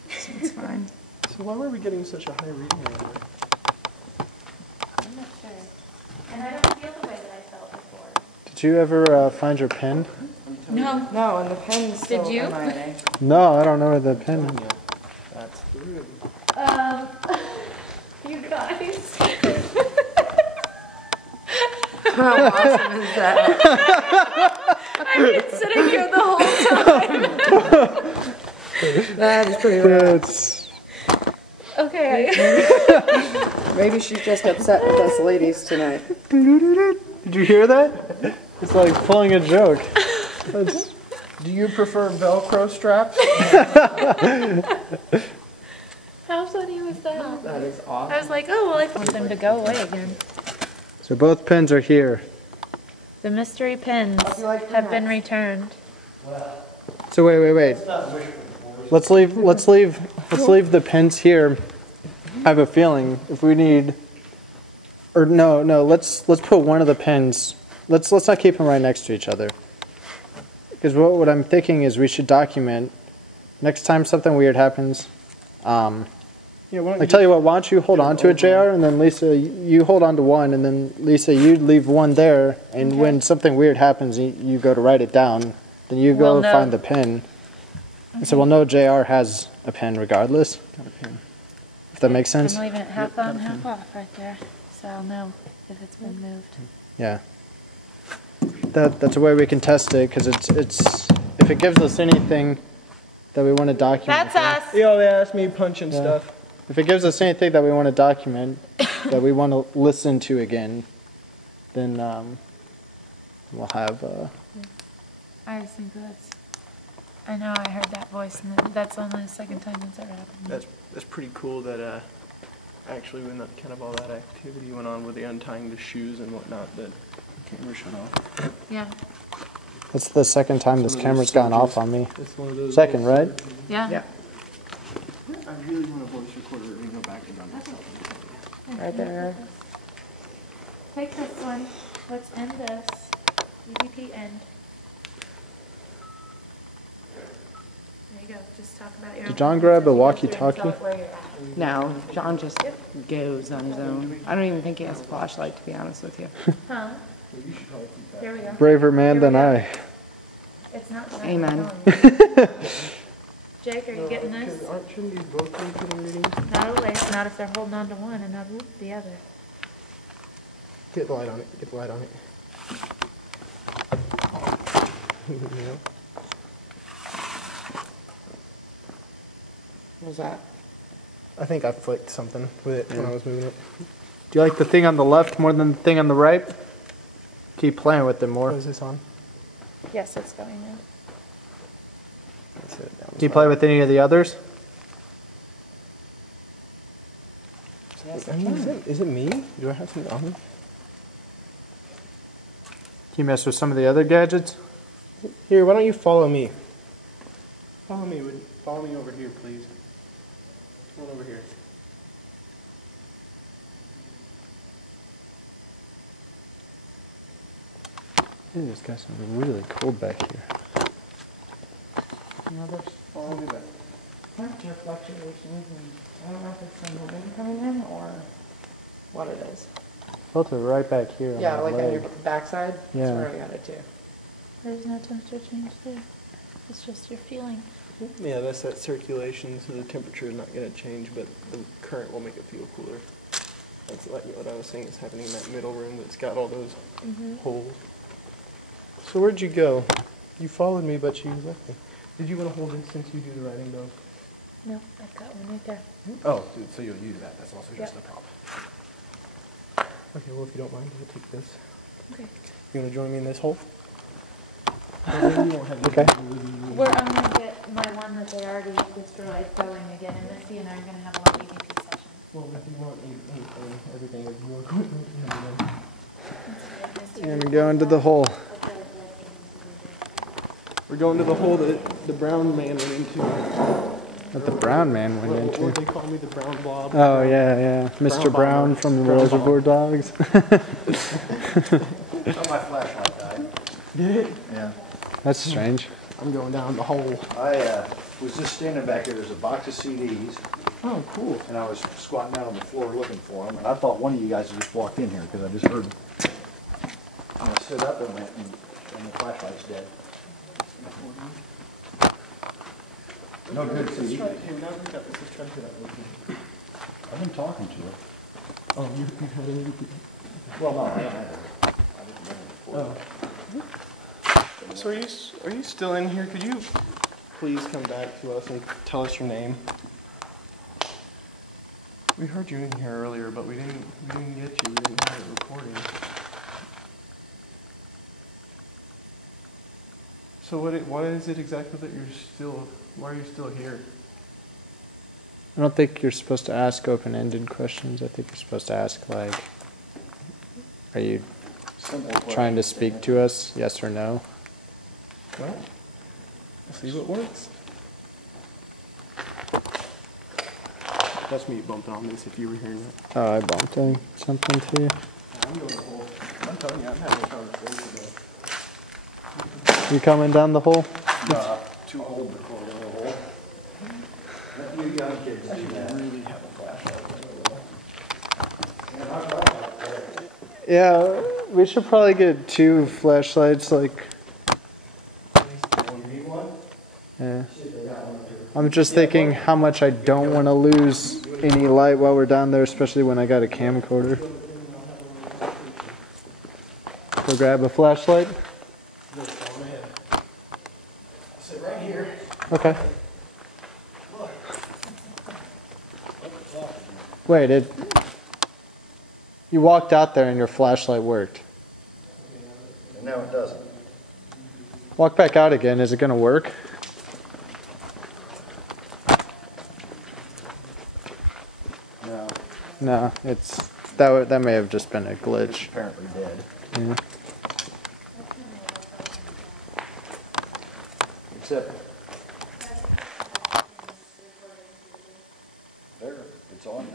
So it's fine. So why were we getting such a high reading earlier? I'm not sure. And I don't feel the way that I felt before. Did you ever find your pen? No. No, and the pen's still Did you? MIA. No, I don't know where the pen is. That's the room. You guys. How awesome is that? I've been sitting here the whole time. That is pretty rad. It's Okay. Maybe she's just upset with us ladies tonight. Did you hear that? It's like pulling a joke. That's, Do you prefer Velcro straps? How funny was that? That is awesome. I was like, oh, well, I want them to go away again. so both pens are here. The mystery pins have been returned. So wait. Let's leave the pens here. I have a feeling if we need, or no, let's put one of the pens. Let's not keep them right next to each other. Because what I'm thinking is we should document next time something weird happens. Tell you what, why don't you hold on to it, JR, and then Lisa, you hold on to one, and then Lisa, you leave one there, and when something weird happens, you go to write it down, then you go Well, no. find the pen. And so we'll know JR has a pen regardless. Got a pen. If that makes sense. I'm leaving it half on, half off right there, so I'll know if it's been moved. Yeah. That's a way we can test it, because it's if it gives us anything that we want to document. That's us. Yo, they asked me punching stuff. If it gives us anything that we want to document, that we want to listen to again, then we'll have. I just think I know I heard that voice, and that's only the second time that's ever happened. That's pretty cool that actually when that kind of all that activity went on with the untying the shoes and whatnot, that the camera shut off. Yeah. That's the second time this camera's gone off on me. It's one of those. Second, right? Yeah. Yeah. I really want a voice recorder and go back and run myself. Right there. Take this one. Let's end this. EVP end. There you go. Just talk about your. Did John grab a walkie-talkie? No, John just goes on his own. I don't even think he has a flashlight, to be honest with you. Huh? Here we go. Braver man than I. It's not. Amen. Jake, are you getting this? Shouldn't these both be getting readings? Not always. Not if they're holding on to one and not the other. Get the light on it. Get the light on it. What was that? I think I flicked something with it when I was moving it. Do you like the thing on the left more than the thing on the right? Keep playing with it more. What is this on? Yes, it's going in. That's it. That Do you play with any of the others? Is it me? Do I have something on? Do you mess with some of the other gadgets? Here, why don't you follow me? Follow me over here, please. Come on over here. It just got something really cold back here. You know, there's temperature fluctuations, and I don't know if it's from the wind coming in or what it is. Felt it right back here. Yeah, on my like on leg. your backside, Yeah. that's where I got it too. There's no temperature change there. It's just your feeling. Yeah, that's that circulation, so the temperature is not going to change, but the current will make it feel cooler. That's like what I was saying is happening in that middle room that's got all those holes. So where'd you go? You followed me, but you left me. Did you want to hold it since you do the writing, though? No, I've got one right there. Oh, so you'll use that. That's also just Yep. a prop. Okay, well, if you don't mind, we'll take this. Okay. You want to join me in this hole? Okay. I'm gonna get my one that they already destroyed going again in Misty, and I'm gonna have a little EVP session. Well, if you want anything, everything is more equipment. And we go into the hole. We're going to the hole that the brown man went into. That the brown man went Or into. they call me the brown blob. Oh, yeah. Mr. Brown from the Brown Reservoir Dogs. Oh, my flashlight died. Did it? Yeah. That's strange. I'm going down the hole. I was just standing back here, there's a box of CDs, Oh, cool. and I was squatting down on the floor looking for them, and I thought one of you guys had just walked in here, because I just heard, and I stood up and went, and the flashlight's dead. No good CD. Hey, now we got this. Let's try to get that open. I've been talking to her. Oh, you had any? Well, no, I didn't know before. Oh. So are you still in here? Could you please come back to us and tell us your name? We heard you in here earlier, but we didn't get you. We didn't have it recording. So what is it exactly that why are you still here? I don't think you're supposed to ask open-ended questions. I think you're supposed to ask, like, are you Simple question. trying to speak to us, yes or no? Well, let's see what works. That's me bumping on this if you were hearing that. Oh, I bumped something to you. I'm going to hole. I'm telling you, I'm having a conversation today. You coming down the hole? Two holes before the hole. Let you young kids do that. Really have a flashlight. Yeah, we should probably get 2 flashlights, like, You need one? yeah. I'm just thinking how much I don't want to lose any light while we're down there, especially when I got a camcorder. Go grab a flashlight? Sit right here. Okay. Wait, you walked out there and your flashlight worked. And now it doesn't. Walk back out again, is it going to work? No, No, that may have just been a it's glitch. apparently dead. Yeah. Except, there, it's on now.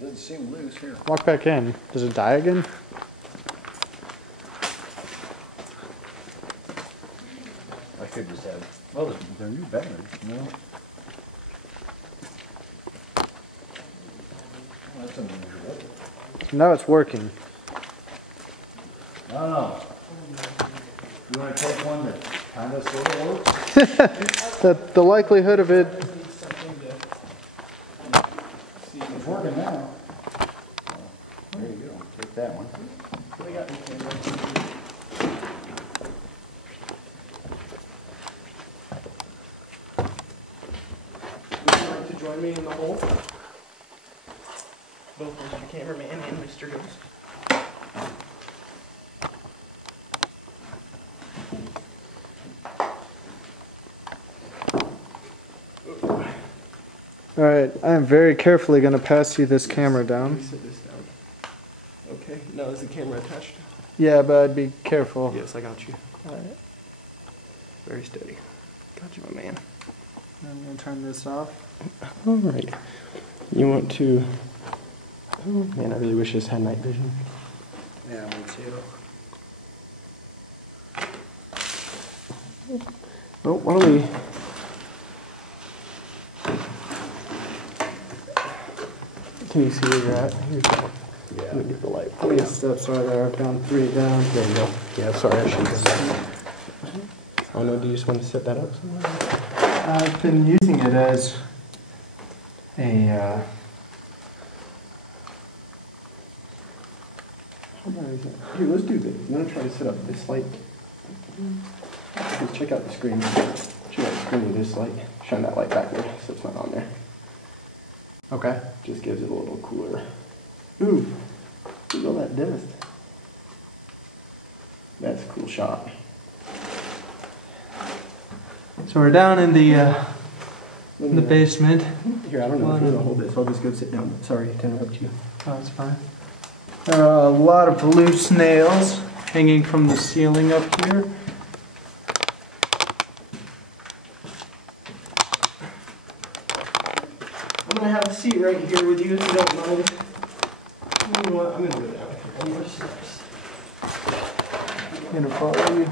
Doesn't seem loose here. Walk back in. Does it die again? I could just have, well, they're new batteries, you know? Well, that's unusual. No, it's working. I don't know. You wanna take one that kinda sorta works? The likelihood of it. It's working now. There you go, take that one. Would you like to join me in the hole? Both Mr. Cameraman and Mr. Ghost. Alright, I am very carefully going to pass you this camera Let down. me sit this down. Okay, now is the camera attached? Yeah, but I'd be careful. Yes, I got you. Very steady. Got you, my man. I'm gonna turn this off. All right. You want to... Oh, man, I really wish this had night vision. Yeah, me too. Well, why don't we... Can you see where you're at? Here's the, let me get the light. How many steps are there? I've gone 3 down. There you go. Yeah, sorry, I should have done that. Oh no, do you just want to set that up somewhere? I've been using it as a, How about is that? Here, let's do this. I'm going to try to set up this light. Just check out the screen. Check out the screen with this light. Shine that light back there so it's not on there. okay. Just gives it a little cooler. Ooh, look at all that dust. That's a cool shot. So we're down in the basement. Here, I don't know if you're going to hold this. I'll just go sit down. Sorry to interrupt you. Oh, that's fine. There are a lot of loose nails hanging from the ceiling up here. I'm going to have a seat right here with you if you don't mind. You know what? I'm going to go down a couple more steps. I'm gonna follow you.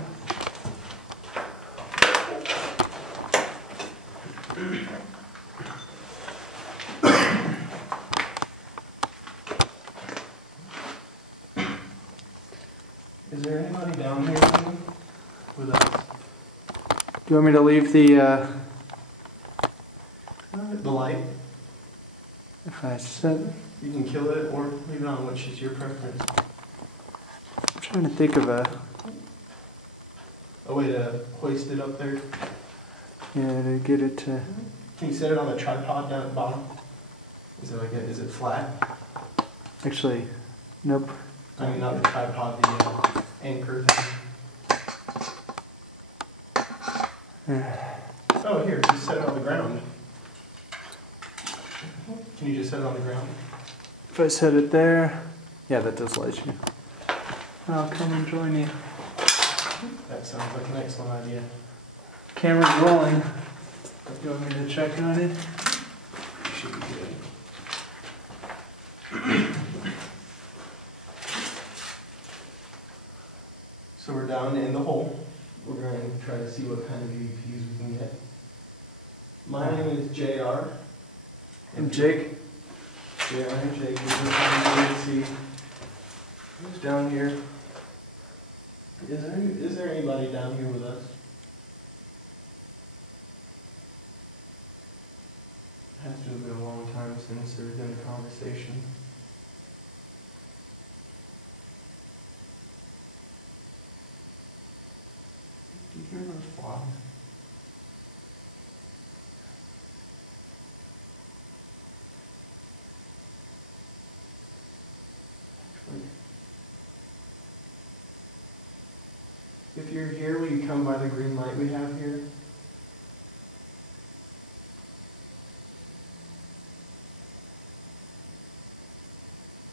Is there anybody down here with us? Do you want me to leave the light? if I set, You can kill it or leave it on, which is your preference. I'm trying to think of a way to hoist it up there. Yeah, to get it to... Can you set it on the tripod down at the bottom? Is it is it flat? Actually, nope. I mean, not the tripod, the anchor thing. Oh, here, just set it on the ground. Can you just set it on the ground? If I set it there... Yeah, that does light you. I'll come and join you. That sounds like an excellent idea. Camera's rolling. You want me to check on it? Should be good. So we're down in the hole. We're going to try to see what kind of EVPs we can get. My name is JR. And Jake? JR and Jake. We're trying to see who's down here. Is there anybody down here with us? It has to have been a long time since there's been a conversation. Do you hear those flies? Actually, if you're here, will you come by the green light we have here?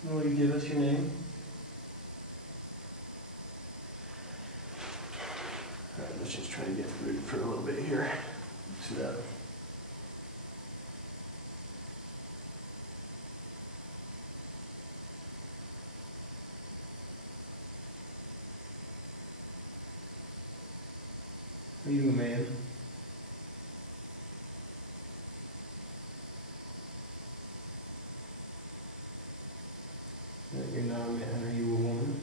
Will you give us your name? Alright, let's just try to get through for a little bit here. See that? Are you a man? You're not a man. Are you a woman?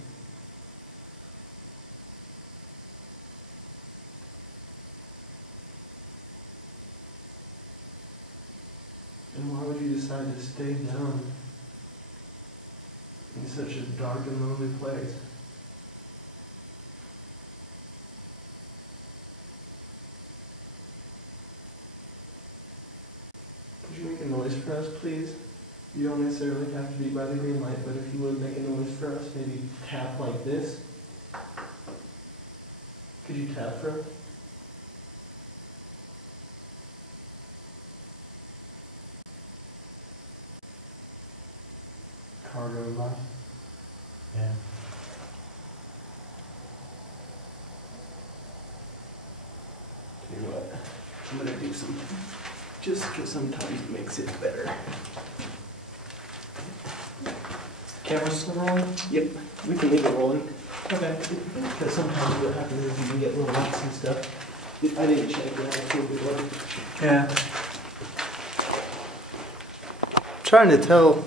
And why would you decide to stay down in such a dark and lonely place? Could you make a noise for us, please? You don't necessarily have to be by the green light, but if you would make a noise for us, maybe tap like this. Could you tap for us? Cargo bus. Yeah. Tell you what. I'm gonna do some, just because sometimes it makes it better. Camera's still rolling? Yep, we can leave it rolling. Okay. Because sometimes what happens is you can get little lights and stuff. I didn't check that actually before. Yeah. Trying to tell.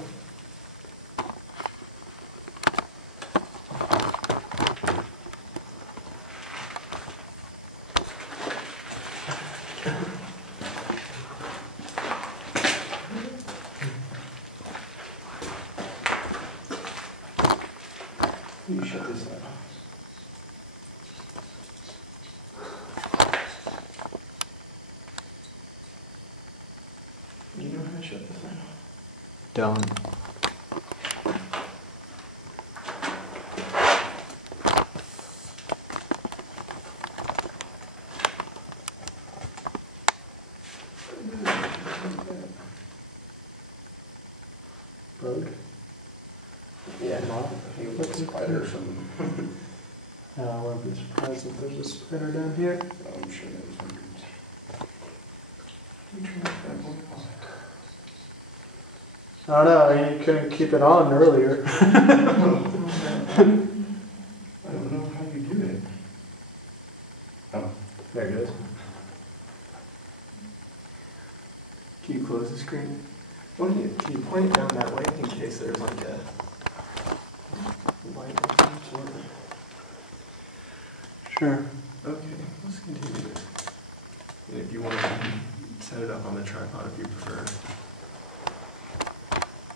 You shut this off. You know how to shut this off? Don't. Broke? Yeah, I think it was a spider or something. I wouldn't be surprised if there's a spider down here. I'm sure there was hundreds. I don't know, you couldn't keep it on earlier. I don't know how you do it. Oh, there it is. Can you close the screen? Can you point it down that way in case there's like a light or some sort? Sure. Okay, let's continue this. And if you want to set it up on the tripod if you prefer.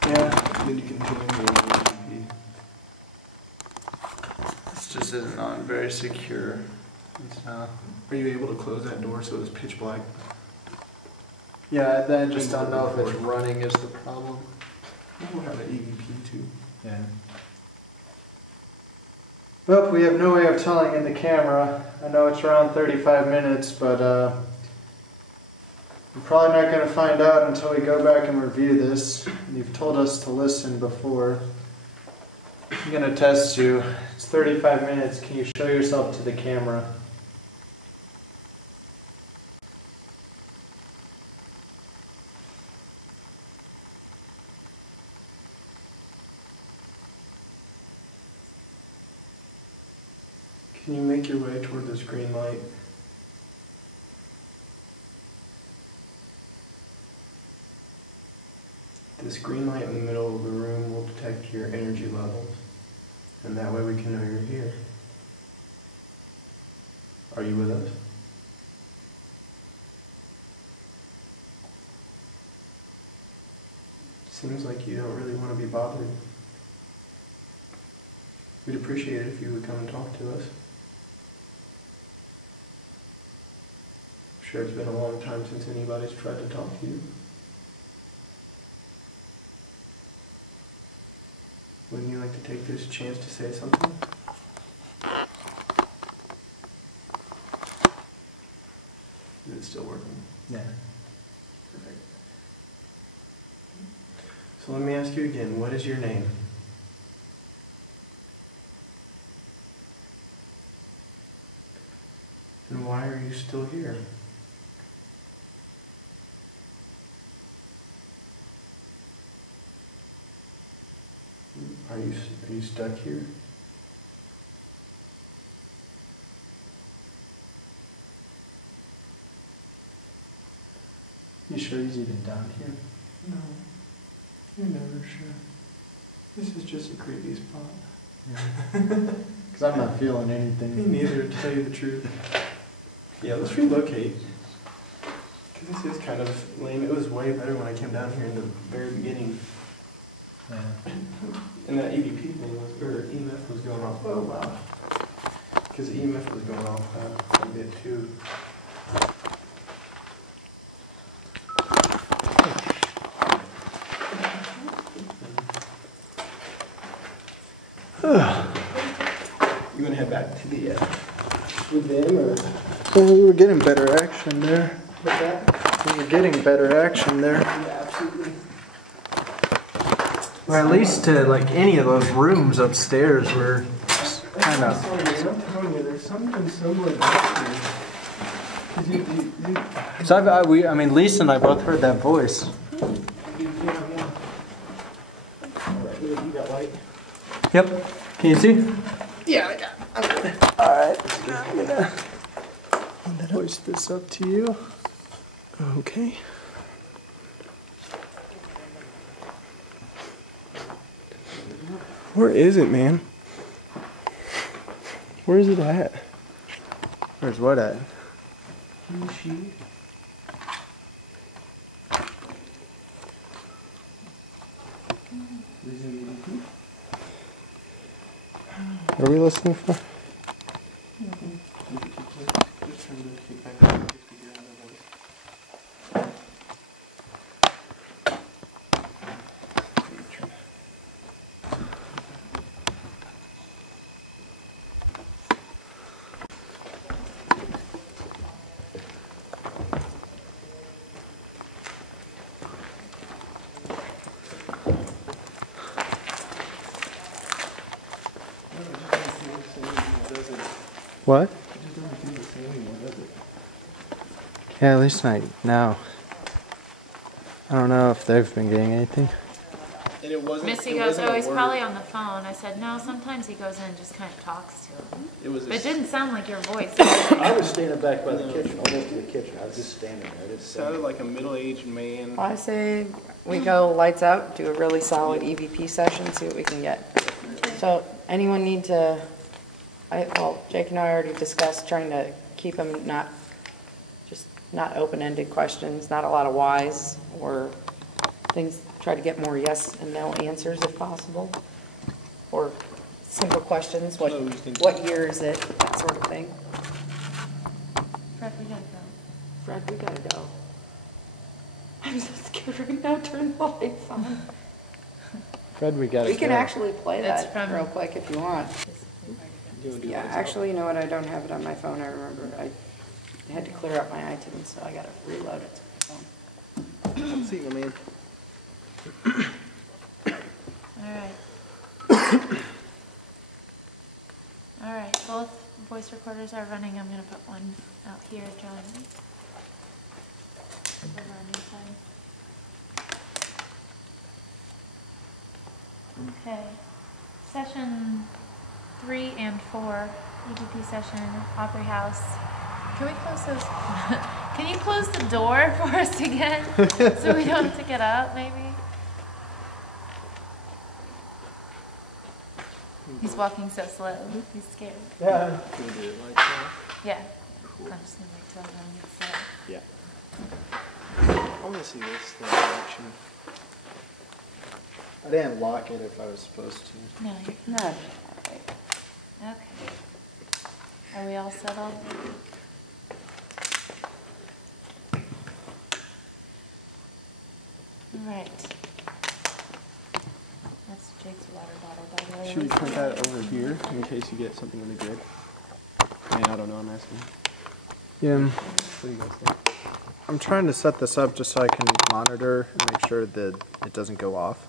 Yeah. Then you can join the EVP. This just isn't on very secure. Are you able to close that door so it's pitch black? Yeah, I just don't know if it's running is the problem. We'll have an EVP too. Yeah. Well, we have no way of telling in the camera. I know it's around 35 minutes, but we're probably not going to find out until we go back and review this. You've told us to listen before. I'm going to test you. It's 35 minutes. Can you show yourself to the camera? Can you make your way toward this green light? This green light in the middle of the room will detect your energy levels, and that way we can know you're here. Are you with us? Seems like you don't really want to be bothered. We'd appreciate it if you would come and talk to us. Sure, it's been a long time since anybody's tried to talk to you. Wouldn't you like to take this chance to say something? Is it still working? Yeah. Perfect. So let me ask you again, what is your name? And why are you still here? Are you stuck here? You sure he's even down here? No, you're never sure. This is just a creepy spot. Because I'm not feeling anything. Me neither, to tell you the truth. Yeah, let's relocate. Because this is kind of lame. It was way better when I came down here in the very beginning. Yeah. And that EVP thing was, or EMF was going off. Oh, wow. Because EMF was going off a bit too. You want to head back to the, with them, or? Well, we were getting better action there. What's that? We were getting better action there. Yeah, absolutely. Or at least to like any of those rooms upstairs were kind of. I'm telling you, there's something similar back here. So I mean, Lisa and I both heard that voice. Yep. Can you see? Yeah, I got it. All right. I'm gonna hoist this up to you. Okay. Where is it, man? Where is it at? Where's what at? What are we listening for? What? Yeah, at least not now. I don't know if they've been getting anything. And it wasn't. Misty it goes, wasn't oh, a he's word. probably on the phone. I said, no, sometimes he goes in and just kind of talks to him. It was. But it didn't sound like your voice. I was standing back by the kitchen, almost to the kitchen. I was just standing there. I It just sounded like a middle-aged man. I say we go lights out, do a really solid EVP session, see what we can get. So anyone need to, well, Jake and I already discussed trying to keep them not open-ended questions, not a lot of whys or things, try to get more yes and no answers if possible. Or simple questions, what year is it, that sort of thing. Fred, we gotta go. Fred, we gotta go. I'm so scared right now, turn the lights on. Fred, we got it. We can actually play It's that from- real quick if you want. Yeah, actually, you know what, I don't have it on my phone, I remember, I had to clear out my iTunes, so I gotta reload it to my phone. See you, man. All right, both voice recorders are running. I'm gonna put one out here, John. Over on your side. Okay, session 3 and 4, EVP session, Opry House. Can we close those? Can you close the door for us again, so we don't have to get up, maybe? He's walking so slow. He's scared. Yeah. Can we do it like that? Yeah. I'm just gonna wait till everyone gets set. Yeah. I want to see this thing in action. I didn't lock it if I was supposed to. No, you're No, all right. okay. Are we all settled? All right. That's Jake's water bottle, by the way. Should we put that over here in case you get something really good? I mean, I don't know. I'm asking. Yeah. What do you guys think? I'm trying to set this up just so I can monitor and make sure that it doesn't go off.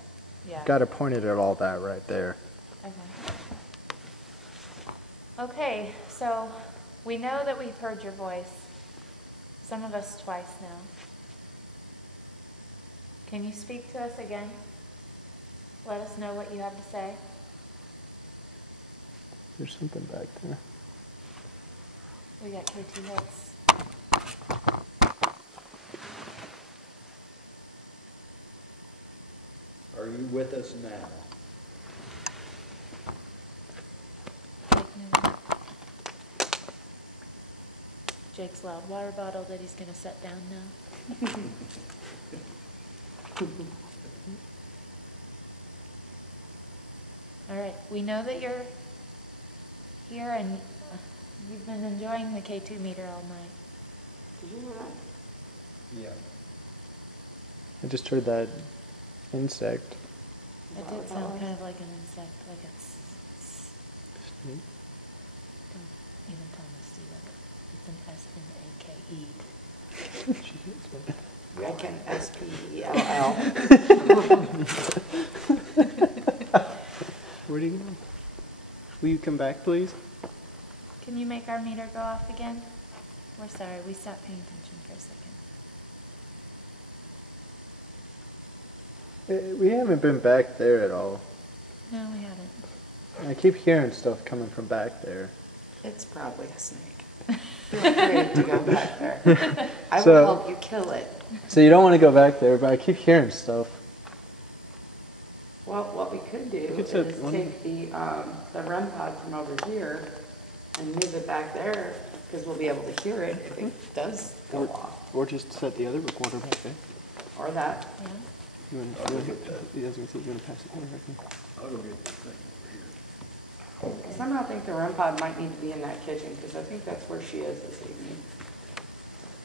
Yeah. Got it pointed at all that right there. Okay. Okay, so we know that we've heard your voice. Some of us twice now. Can you speak to us again? Let us know what you have to say. There's something back there. We got KT hits. Are you with us now? Jake Newman. Jake's loud water bottle that he's going to set down now. All right, we know that you're here and you've been enjoying the K2 meter all night. Did you know that? Yeah. I just heard that insect. It did sound kind of like an insect, like a don't even tell Misty that it's an S-N-A-K-E. I can S-P-E-L-L. Where do you go? Will you come back, please? Can you make our meter go off again? we're sorry, we stopped paying attention for a second. We haven't been back there at all. No, we haven't. I keep hearing stuff coming from back there. It's probably a snake. Feel free to go back there. I will So- help you kill it. So you don't want to go back there, but I keep hearing stuff. Well, what we could do could is set one- take the REM pod from over here and move it back there, because we'll be able to hear it if it does go off, Or just set the other recorder back there. or that. Yeah. You want to pass it over right now? I'll go get the thing over here. I somehow think the REM pod might need to be in that kitchen, because I think that's where she is this evening.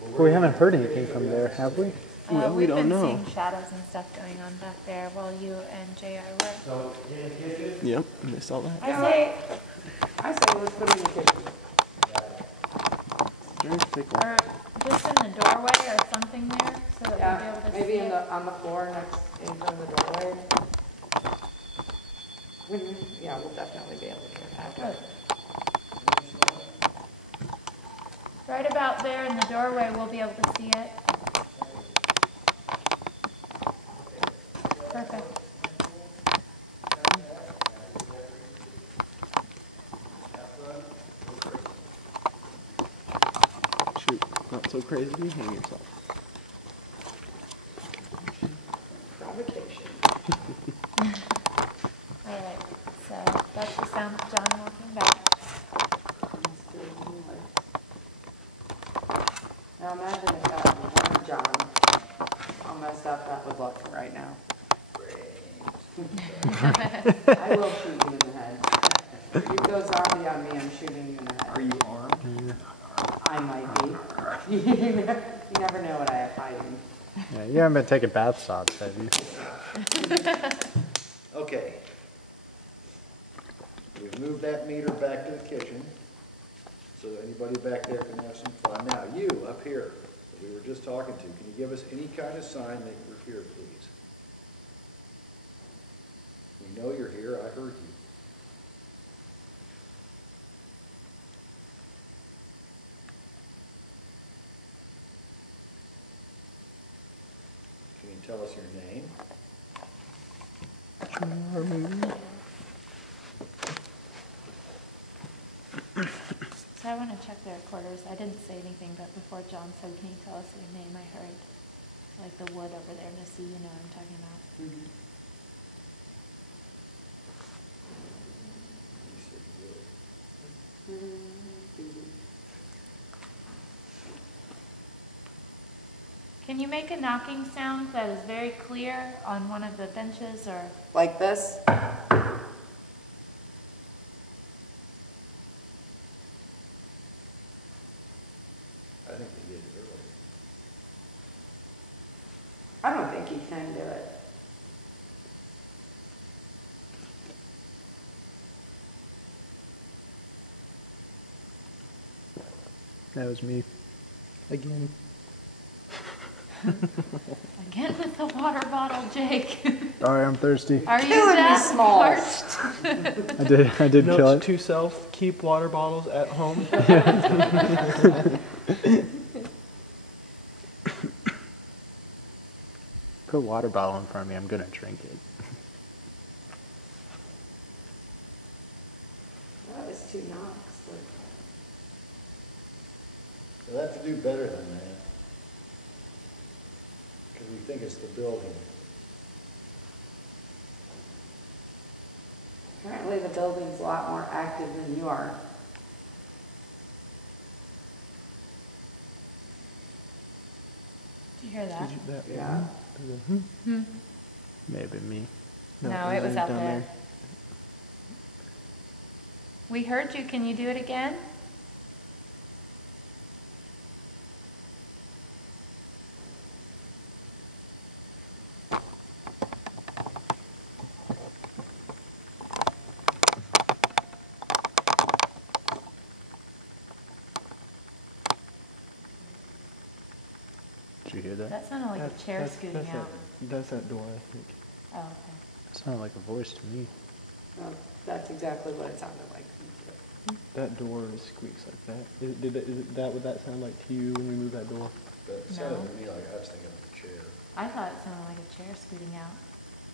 Well, we haven't heard anything from there, have we? Well, we We've don't been know. seeing shadows and stuff going on back there while you and JR were. Yep, missed all that. I say, I say let's put it in the kitchen. Very thick one. or just in the doorway or something there, so that we'll be Yeah, able to see maybe it. on the floor next, in front of the doorway. Yeah, we'll definitely be able to hear that. Good. Right about there in the doorway, we'll be able to see it. Perfect. Shoot, not so crazy to hang yourself. Provocation. All right, so that's the sound of John walking back. Now imagine if that was John, how messed up that would look right now. I will shoot you in the head. If you go zombie on me, I'm shooting you in the head. Are you armed? I might be. You never know what I have hiding. Yeah, you haven't been taking bath salts, have you? Okay. We've moved that meter back to the kitchen, so anybody back there can have some fun. Now, you up here, that we were just talking to, can you give us any kind of sign that you're here, please? We know you're here, I heard you. Can you tell us your name? So I want to check the recorders. I didn't say anything, but before John said, can you tell us your name? I heard like the wood over there, Misty, you know what I'm talking about. You said you would. Can you make a knocking sound that is very clear on one of the benches or? Like this? I think they did it earlier. I don't think he can do it. That was me. Again. Again with the water bottle, Jake. Sorry, I'm thirsty. Are you Killing me, that Smalls. parched? I did kill Note it. to self, keep water bottles at home. Put a water bottle in front of me, I'm gonna drink it. That was 2 knocks. We'll have to do better than that. Because we think it's the building. Apparently the building's a lot more active than you are. Did you hear that? Yeah. Maybe me. No, it was out there. We heard you. Can you do it again? Did you hear that? That sounded like a chair scooting out. That's that door, I think. Oh, okay. That sounded like a voice to me. Well, that's exactly what it sounded like. That door squeaks like that. Would that sound like to you when we move that door? But it sounded to me like I was thinking of a chair. I thought it sounded like a chair scooting out,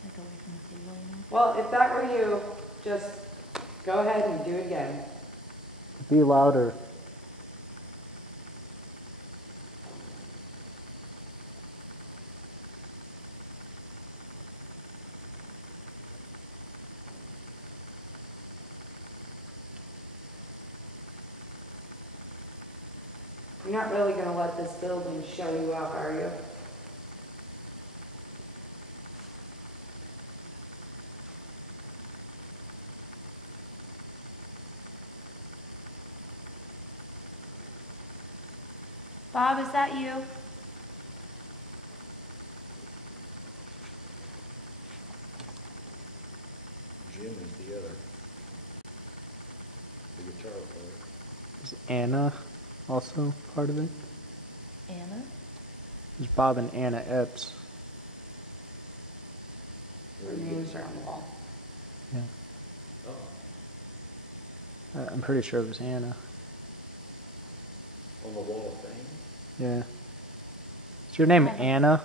like away from the table, you know? Well, if that were you, just go ahead and do it again. Be louder. You're not really going to let this building show you up, are you? Bob, is that you? Jim is the other. The guitar player. Is Anna also part of it? Anna? There's Bob and Anna Epps. Their names are on the wall. Yeah. Oh, I'm pretty sure it was Anna. on the wall of fame? Yeah. Is your name Anna?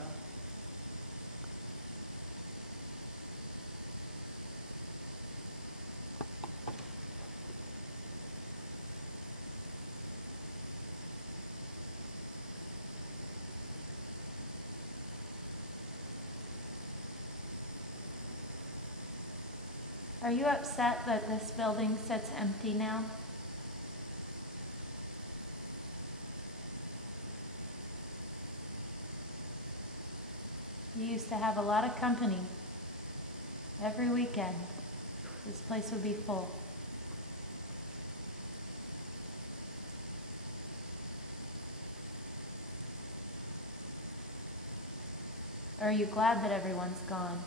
Are you upset that this building sits empty now? You used to have a lot of company. Every weekend, this place would be full. Are you glad that everyone's gone?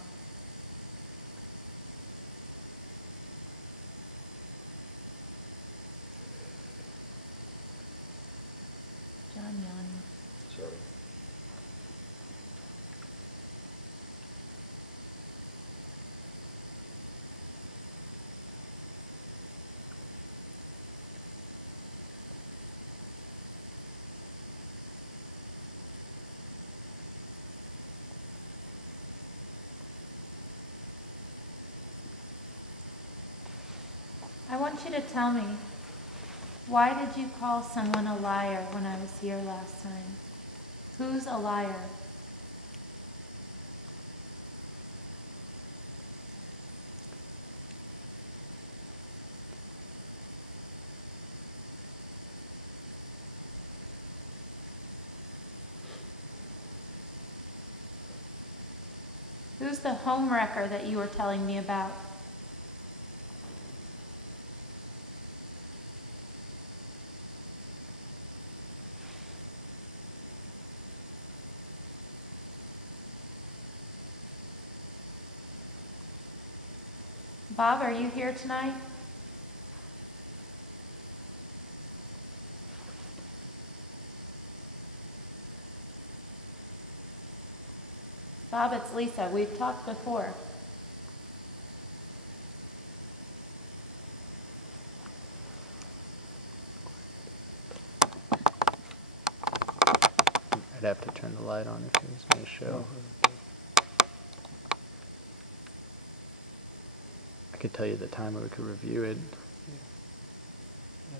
John yawning. Sorry. I want you to tell me, why did you call someone a liar when I was here last time? Who's a liar? Who's the homewrecker that you were telling me about? Bob, are you here tonight? Bob, it's Lisa. We've talked before. I'd have to turn the light on if it was going to show. I could tell you the time, or we could review it. I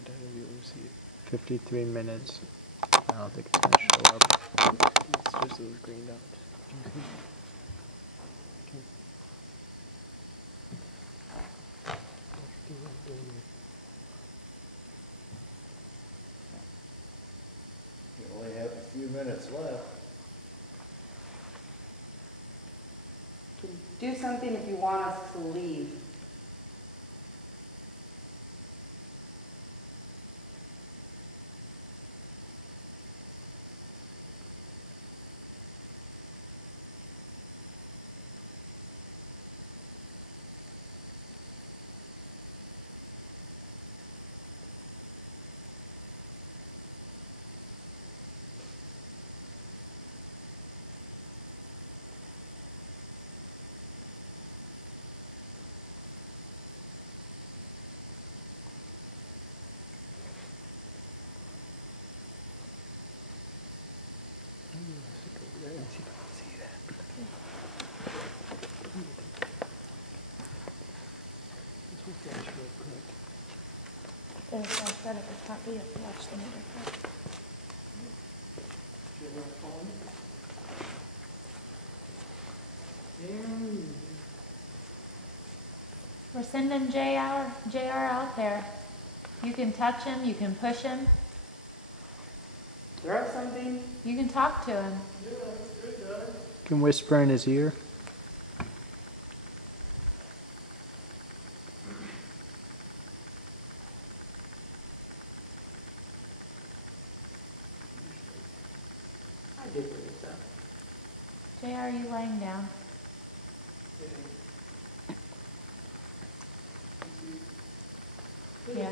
doubt you'll be able to see it. 53 minutes. I don't think it's going to show up. It's just those green dots. You only have a few minutes left. Do something if you want us to leave. said at the top, we have to watch the neighborhood. We're sending JR out there. You can touch him, you can push him, Throw something. you can talk to him. You can whisper in his ear. I do believe so. JR, are you laying down? Yeah.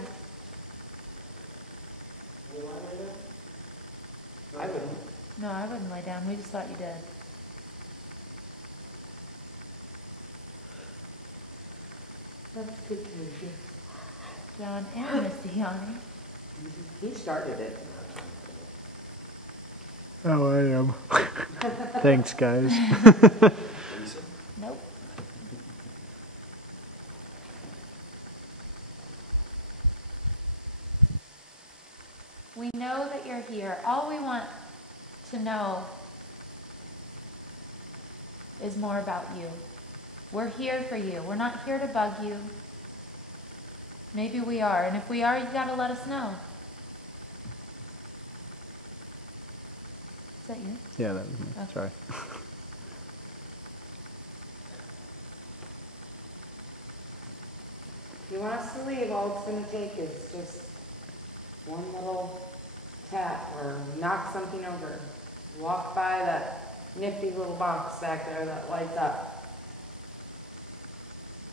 I wouldn't. No, I wouldn't lay down. We just thought you did. That's good to John and Misty on He started it. Oh, I am. Thanks, guys. Nope. We know that you're here. All we want to know is more about you. We're here for you. We're not here to bug you. Maybe we are, and if we are, you gotta let us know. Is that you? Yeah, that was me. Okay. Sorry. If you want us to leave, all it's gonna take is just one little tap or knock something over. Walk by that nifty little box back there that lights up.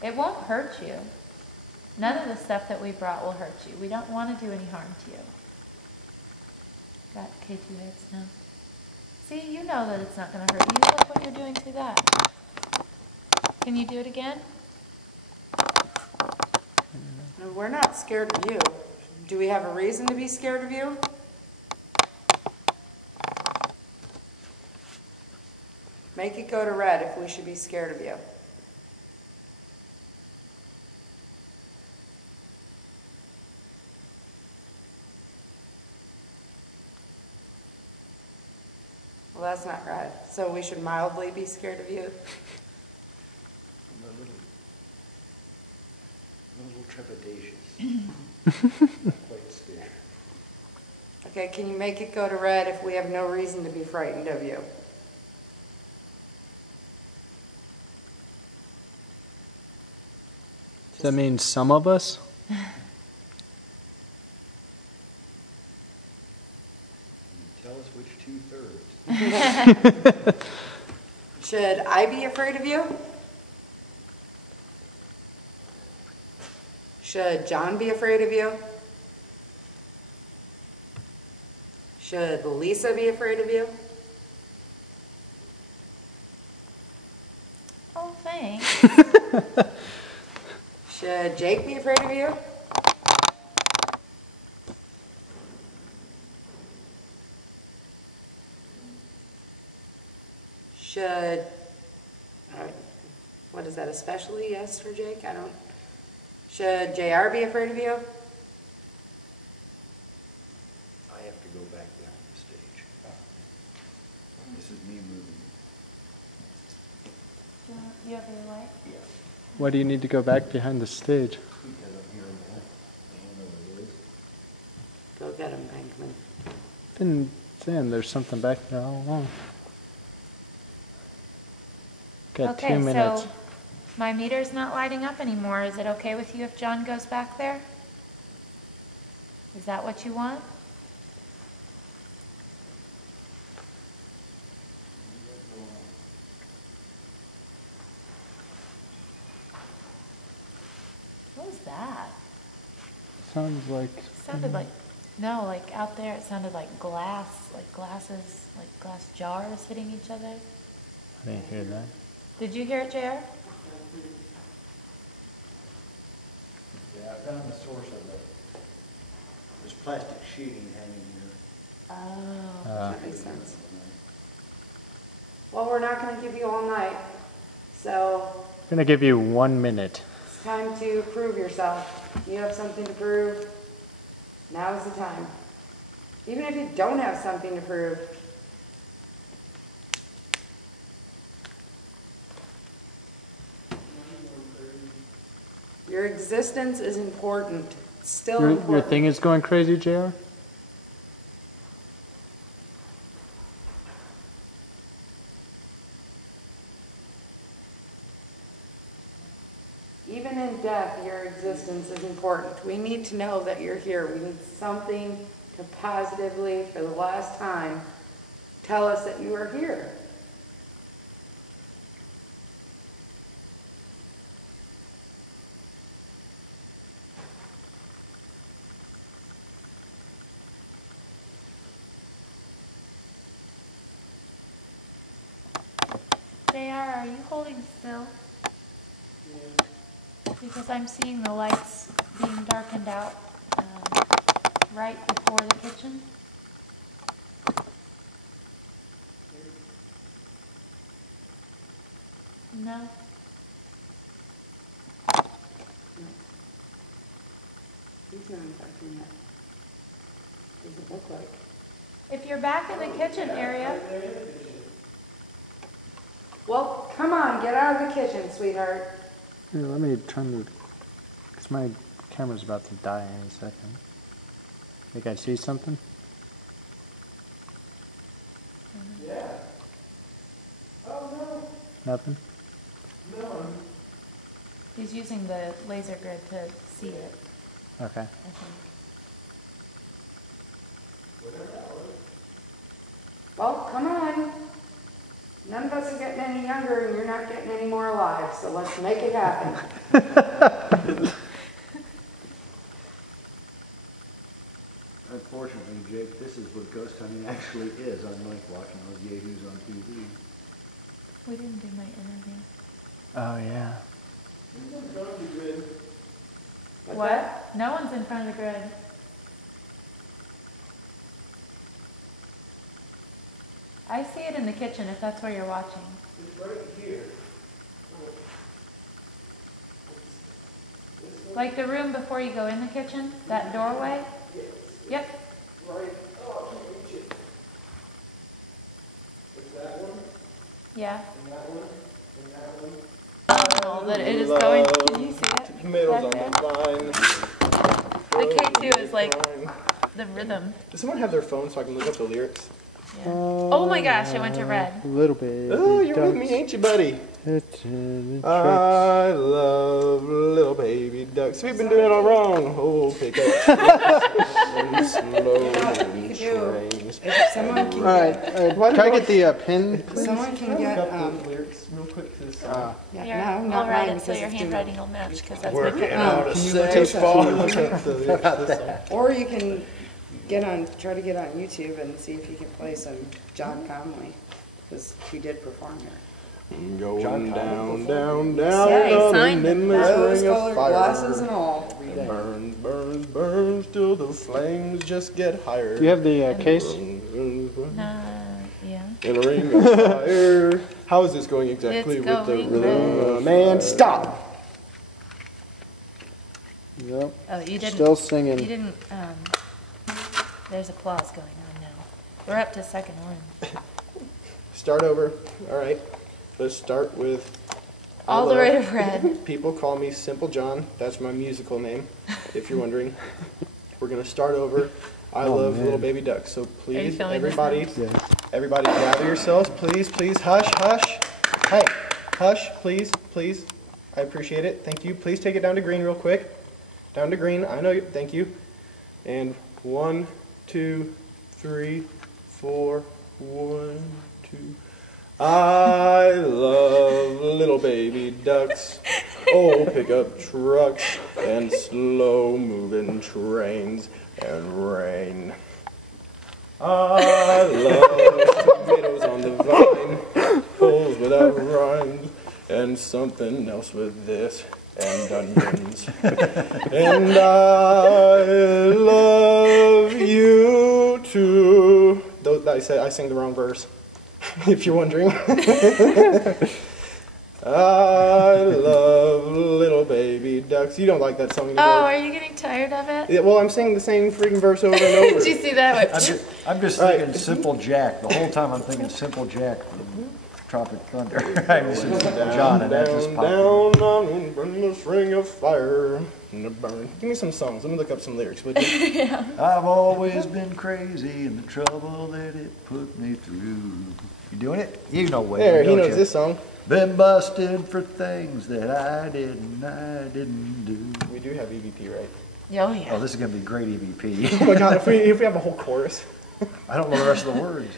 It won't hurt you. None of the stuff that we brought will hurt you. We don't want to do any harm to you. Got K2 hits now. See, you know that it's not going to hurt you. Look what you're doing to that. Can you do it again? No, we're not scared of you. Do we have a reason to be scared of you? Make it go to red if we should be scared of you. Well, that's not right. So we should mildly be scared of you? A little trepidatious. Not quite scared. Okay, can you make it go to red if we have no reason to be frightened of you? Does that mean some of us? Tell us which 2/3. Should I be afraid of you? Should John be afraid of you? Should Lisa be afraid of you? Oh, thanks. Should Jake be afraid of you? Should, what is that, especially yes for Jake? I don't. Should JR be afraid of you? I have to go back behind the stage. This is me moving. You have your light? Yeah. Why do you need to go back behind the stage? Because I'm hearing that. I don't know what it is. Go get him, Bankman. Been saying there's something back there all along. Got Okay, 2 minutes. so my meter's not lighting up anymore. Is it okay with you if John goes back there? Is that what you want? What was that? Sounds like. Sounded like, no, like out there it sounded like glass, like glasses, like glass jars hitting each other. I didn't hear that. Did you hear it, JR? Yeah, I found the source of it. There's plastic sheeting hanging here. Oh. That makes sense. Well, we're not going to give you all night, so I'm gonna give you 1 minute. it's time to prove yourself. You have something to prove. Now's the time. Even if you don't have something to prove. Your existence is important. It's still Your important. thing is going crazy, JR? Even in death, your existence is important. We need to know that you're here. We need something to positively, for the last time, tell us that you are here. JR, are you holding still? Because I'm seeing the lights being darkened out right before the kitchen. No? He's not infecting yet. Doesn't look like. If you're back in the kitchen area, Well, come on, get out of the kitchen, sweetheart. Here, let me turn the... Because my camera's about to die any second. Think I see something? Yeah. Oh, no. Nothing? No. he's using the laser grid to see it, Okay. I think. Well, come on. None of us are getting any younger and you're not getting any more alive, so let's make it happen. Unfortunately, Jake, this is what ghost hunting actually is, unlike watching those yahoos on TV. We didn't do my interview. Oh, yeah. What? No one's in front of the grid. I see it in the kitchen if that's where you're watching. It's right here. Like the room before you go in the kitchen, that doorway? Yes. Yep. Right. Oh, I can't reach it. It's that one, Yeah. and that one, and that one. Oh, that it is going. Can you see it? Tomatoes on back the vine. The K2 is like Vine. the rhythm. Does someone have their phone so I can look up the lyrics? Yeah. Oh my gosh, it went to red. Little bit. Oh, you're with me, ain't you, buddy? I love little baby ducks. We've been doing it all wrong. Oh, pick up and slow moving trains. If someone can All right. Can I get the pin? someone can Look get, up the lyrics real quick to this song. yeah, Here, no, I'll not write mine it so because your it's doing- handwriting will match because that's Working my out a Can you safe take far and look up the lyrics to this song? Or you can try to get on YouTube and see if you can play some John Conway, because he did perform here. Going John down, Conway down, down, Yeah, he down, signed and in it. this Rose ring of colored fire. glasses and all. Burns, burns, burns till the flames just get higher. Do you have the case? Burns, burns, burns. yeah. In a ring of fire. How is this going exactly It's with the going rhythm? Man, stop! Yep. Oh, you didn't. Still You singing. didn't. There's applause going on now. We're up to second one. Start over. All right. Let's start with. All the Hello. way to red. People call me Simple John. That's my musical name, if you're wondering. We're gonna start over. I Oh, love man. little baby ducks. So please, filming this everybody, Yeah. everybody, gather yourselves, please, please. Hush, hush. Hey, hush, please, please. I appreciate it. Thank you. Please take it down to green real quick. Down to green. I know you. Thank you. And 1, 2, 3, 4. 1, 2. I love little baby ducks, oh pickup trucks, and slow moving trains and rain. I love tomatoes on the vine, holes without rhymes, and something else with this, and onions. And I love you too. Though I sang the wrong verse. If you're wondering. I love little baby ducks. Ducks. You don't like that song anymore. Oh, are you getting tired of it? Yeah, well, I'm singing the same freaking verse over and over. Did you see that? I'm just Right. thinking Simple Jack. The whole time I'm thinking Simple Jack from Tropic Thunder. I just listen to John and that just Down, popped. down, down, burn the string of fire. And the burn. Give me some songs. Let me look up some lyrics, would you? I've always been crazy and the trouble that it put me through. You doing it? You know what? There, he don't knows you? this song. Been busted for things that I didn't do. We do have EVP, right? Oh, yeah. Oh, this is gonna be great EVP. Oh my God, if we have a whole chorus. I don't know the rest of the words.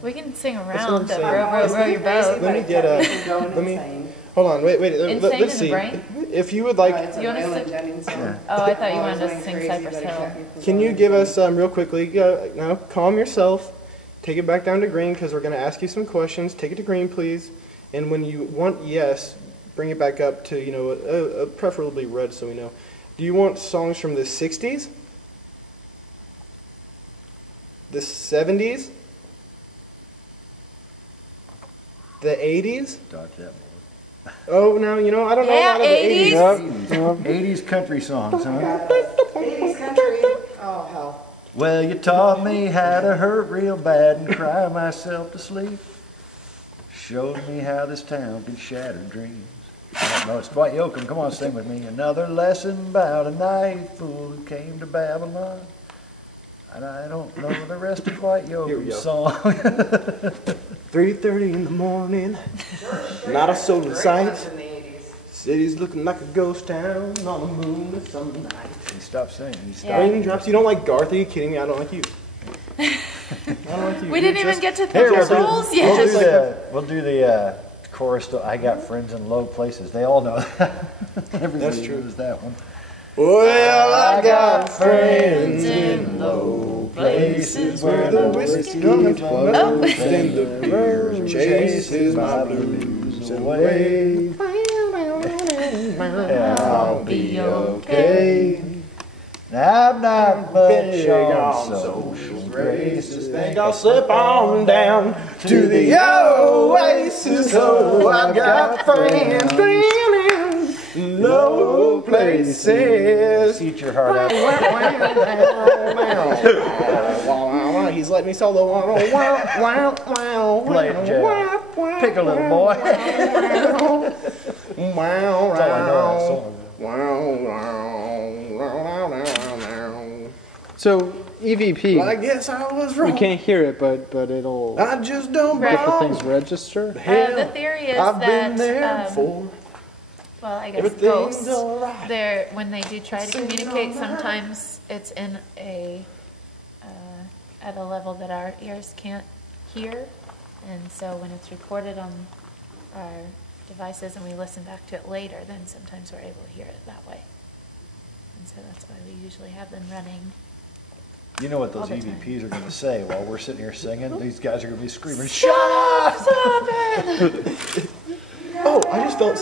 We can sing what around I'm the saying. row your boat. Let me get let me. Hold on, wait. Insane Let's in the see. Brain? If you would like, You want us to? Oh, I thought you wanted us to sing Cypress Hill. can you give us real quickly? Now, calm yourself. Take it back down to green because we're going to ask you some questions. Take it to green, please. And when you want yes, bring it back up to preferably red, so we know. Do you want songs from the '60s, the '70s, the '80s? Dodge that boy. Oh, now I don't know a Yeah, lot of the 80s. '80s. 80s country songs, huh? 80s country. Oh, hell. Well, you taught me how to hurt real bad and cry myself to sleep. Showed me how this town can shatter dreams. I don't know, it's Dwight Yoakam. Come on, sing with me. Another lesson about a night fool who came to Babylon. And I don't know the rest of Dwight Here we Yoakam's go. song. 3:30 in the morning, not a soul in sight. In the 80s. City's looking like a ghost town on a moonlit summer night. He stopped singing. He stopped. Yeah. Raindrops. You don't like Garth? Are you kidding me? I don't like you. I don't like you. We You're didn't even just- get to Here, the we'll do, rules we'll do yet. the chorus. I got friends in low places. They all know that. Everybody That's true. knows that one. Well, I got friends in low Places where the whiskey Oh. flows and the beer chases my blues away. I'll be okay. Now, I'm not much Big on on social graces. Think I'll slip on down to the oasis. Oh, I've got friends in low places. Eat your heart out. He's letting me solo on. Play it, Jack. Pick a little boy. That's all I know So EVP, I guess I was we wrong. can't hear it, but it'll I just don't Right. get the belong. things register. The theory is I've been there that, before. well, I guess Everything's ghosts, alright. they're, when they do try to communicate, sometimes it's in at a level that our ears can't hear. And so when it's recorded on our devices and we listen back to it later, then sometimes we're able to hear it that way. And so that's why we usually have them running. You know what those All the time. EVPs are going to say while we're sitting here singing? These guys are going to be screaming, Stop it! Oh, I just felt.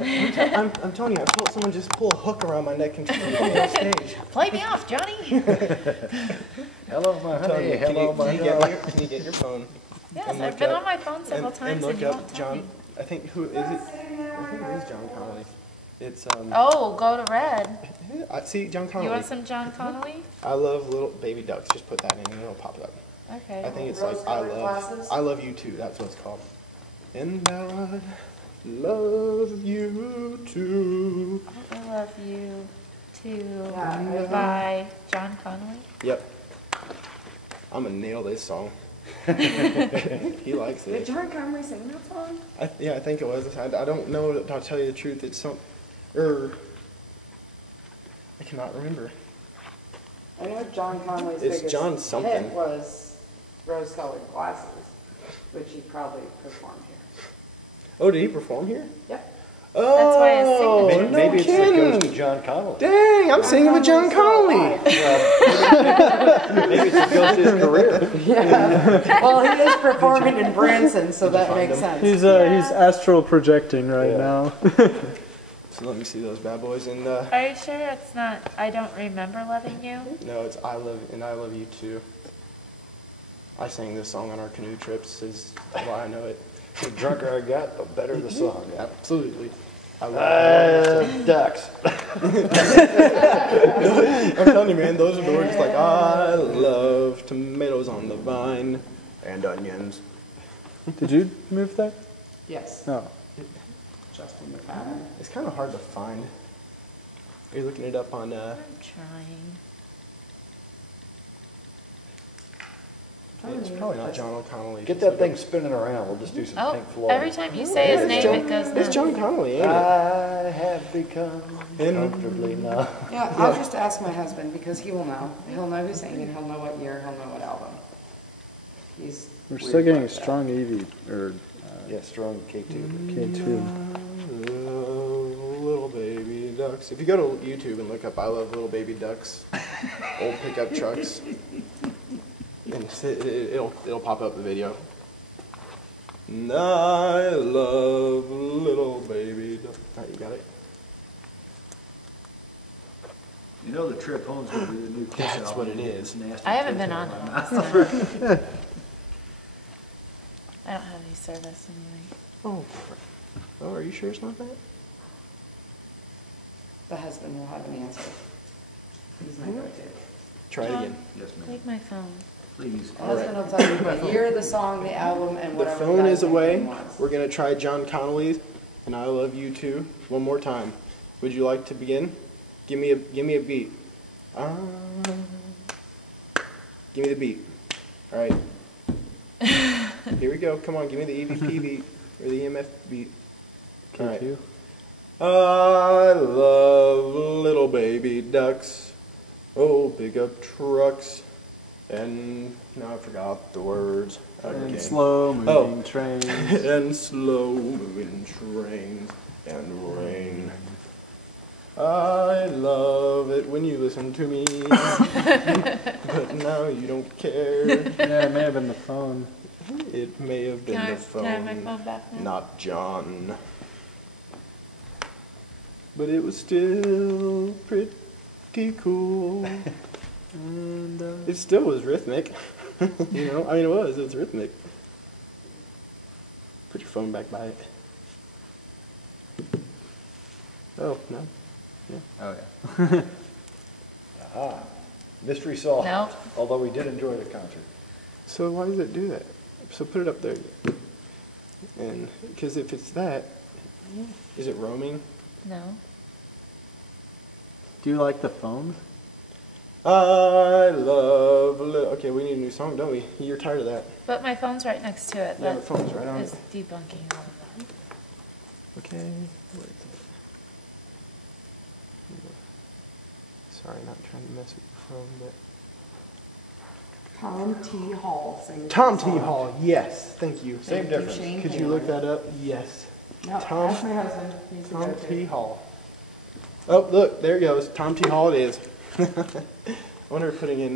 I'm telling you, I felt someone just pull a hook around my neck and pull me off stage. Play me off, Johnny! hello, my honey, hello, my can darling. you get your phone? Yes, And I've look been up- on my phone several and times look and you up won't tell John. me. I think it is John Connolly. It's Oh, go to red. see John You Connolly. want some John Connolly? I love little baby ducks. Just put that in and it'll pop it up. Okay. I think it's Rose-colored glasses? I love you too. That's what it's called. And I love you too. I love you too. Yeah, By John Connolly. Yep. I'm gonna nail this song. He likes Did it. John Connery sing that song? Yeah, I think it was. I don't know. I'll tell you the truth. It's some, I cannot remember. I know John Conley's It's biggest John something. hit was Rose-Colored Glasses, which he probably performed here. Oh, did he perform here? Yep. Oh, That's why I was singing. Maybe, no maybe it's the kidding. ghost of John Connolly. Dang, I'm singing with John Connolly. Maybe it's the ghost of his career. Yeah. Well, he is performing in Branson, so that makes sense. He's astral projecting right now. So let me see those bad boys. And Are you sure it's not I Don't Remember Loving You? no, it's I love you too. I sang this song on our canoe trips. Is why I know it. The drunker I got, the better the song got. Absolutely. I love Ducks. I'm telling you, man, those are the words like, I love tomatoes on the vine and onions. Did you move that? Yes, No. just in the pattern. It's kind of hard to find. Are you looking it up on, I'm trying. it's probably not John Connolly. Get that thing spinning around. We'll just do some Oh, Pink Floyd. every time you say his name, it goes It's nuts. John Connolly, ain't it? I have become In- comfortably numb. Yeah, I'll just ask my husband because he will know. He'll know who's singing, he'll know what year, he'll know what album. He's We're weird still getting like that. strong EV, or Yeah, strong K2. K2. Love little baby ducks. If you go to YouTube and look up "I love little baby ducks," old pickup trucks, and it'll pop up the video. And I love little baby ducks. Alright, you got it. You know the trip home's gonna be the new Kiss That's album. what it is. It's nasty I haven't Kiss been on album. it. So. I don't have any service anyway. Oh, crap. Oh, are you sure it's not that? The husband will have an answer. He's my go-to. Try it again. Yes, ma'am. Take my phone. Please. The husband will tell you the year, the song, the album, and The whatever. phone guy's is name away. was. We're gonna try John Connolly's, and I love you too. One more time. Would you like to begin? Give me a beat. Give me the beat. All right. Here we go. Come on, give me the EVP beat or the EMF beat. All right. K2. I love little baby ducks. Oh, pickup trucks. And now I forgot the words. And again. slow moving trains. And slow moving trains and rain. I love it when you listen to me, but now you don't care. Yeah, it may have been the phone. It may have been the phone, Can I have my phone back now? not John. But it was still pretty cool. And it still was rhythmic. You know, I mean, it was rhythmic. Put your phone back by it. Oh, no. Oh, yeah. Aha. Mystery solved. No. Although we did enjoy the concert. So why does it do that? So put it up there. And, because if it's that, is it roaming? No. Do you like the phone? I love, okay, we need a new song, don't we? You're tired of that. But my phone's right next to it. Yeah, That the phone's right on is it. debunking all of that. Okay, where is it? Sorry, not trying to mess with your phone, but... Tom T. Hall sings. Tom the T. song. Hall, yes, thank you. Same difference. Shane Could you Taylor. look that up? Yes. No, Tom- ask my husband. He's the Tom go-to. T. Hall. Oh, look, there it goes. Tom T. Hall it is. I wonder if putting in,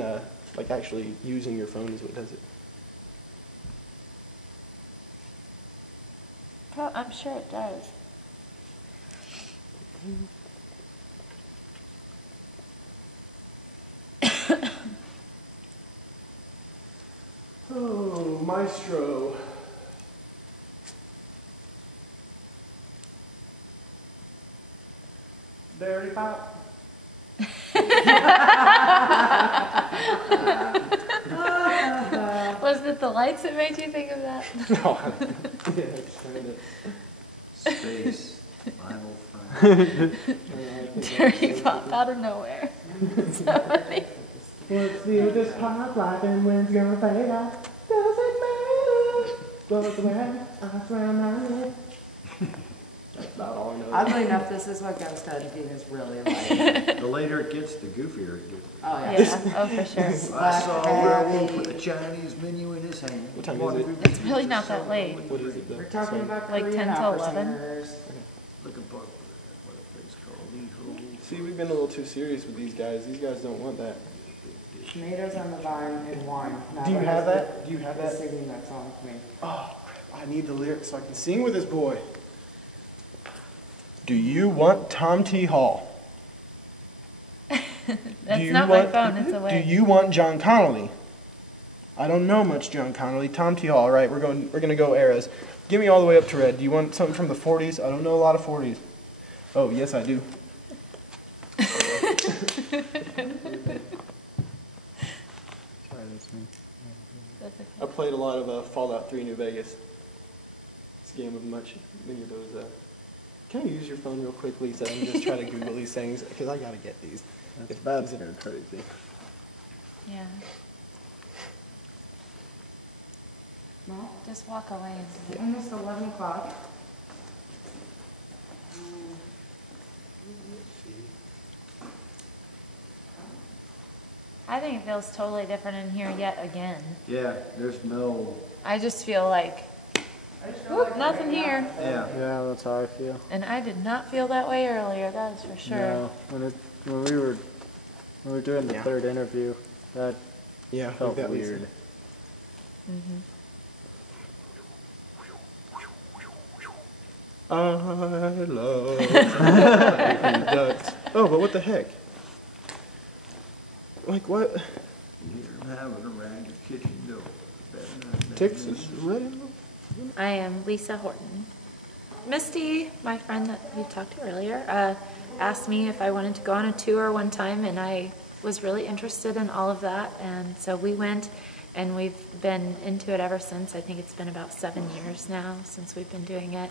like actually using your phone is what does it. I'm sure it does. Oh, maestro. Dirty pop. Was it the lights that made you think of that? No. Space. Final Dirty pop out of nowhere. So funny. What's the just pop life and when's gonna fade out? Doesn't matter. Goes the way I swear on That's about all I know. Oddly enough, this is what Ghost Hunting is really like. The later it gets, the goofier it gets. Oh, yeah. Yeah, oh, for sure. I saw a werewolf with Happy. a Chinese menu in his hand. What time is it? It's really not that late. What is it though? We're talking about Like Korean 10 to opera 11? singers. Looking for what a place called Lee See, we've been a little too serious with these guys. These guys don't want that. Tomatoes on the vine and wine. Now Do you my have husband that? Do you have is that? singing that song to me. Oh, crap. I need the lyrics so I can sing with this boy. Do you want Tom T. Hall? That's you not want- my phone, it's away. Do you want John Connolly? I don't know much John Connolly. Tom T. Hall, right? We're gonna go eras. Give me all the way up to red. Do you want something from the 40s? I don't know a lot of 40s. Oh, yes, I do. I played a lot of Fallout 3 New Vegas. This game of many of those. Can I use your phone real quick, Lisa, and just try to Google these things? Because I gotta get these. It's about to go crazy. Yeah. Just walk away. Almost 11 o'clock. I think it feels totally different in here yet again. Yeah, there's no, I just feel like, whoop, nothing here. yeah. Yeah, that's how I feel. And I did not feel that way earlier, that is for sure. No, when we were doing the Yeah. third interview, that Yeah, felt like that, Lisa. weird. I love ducks. Oh, but what the heck? Like what? You're having around your kitchen door. Texas Red? I am Lisa Horton. Misty, my friend that you talked to earlier, asked me if I wanted to go on a tour one time, and I was really interested in all of that, and so we went, and we've been into it ever since. I think it's been about 7 years now since we've been doing it,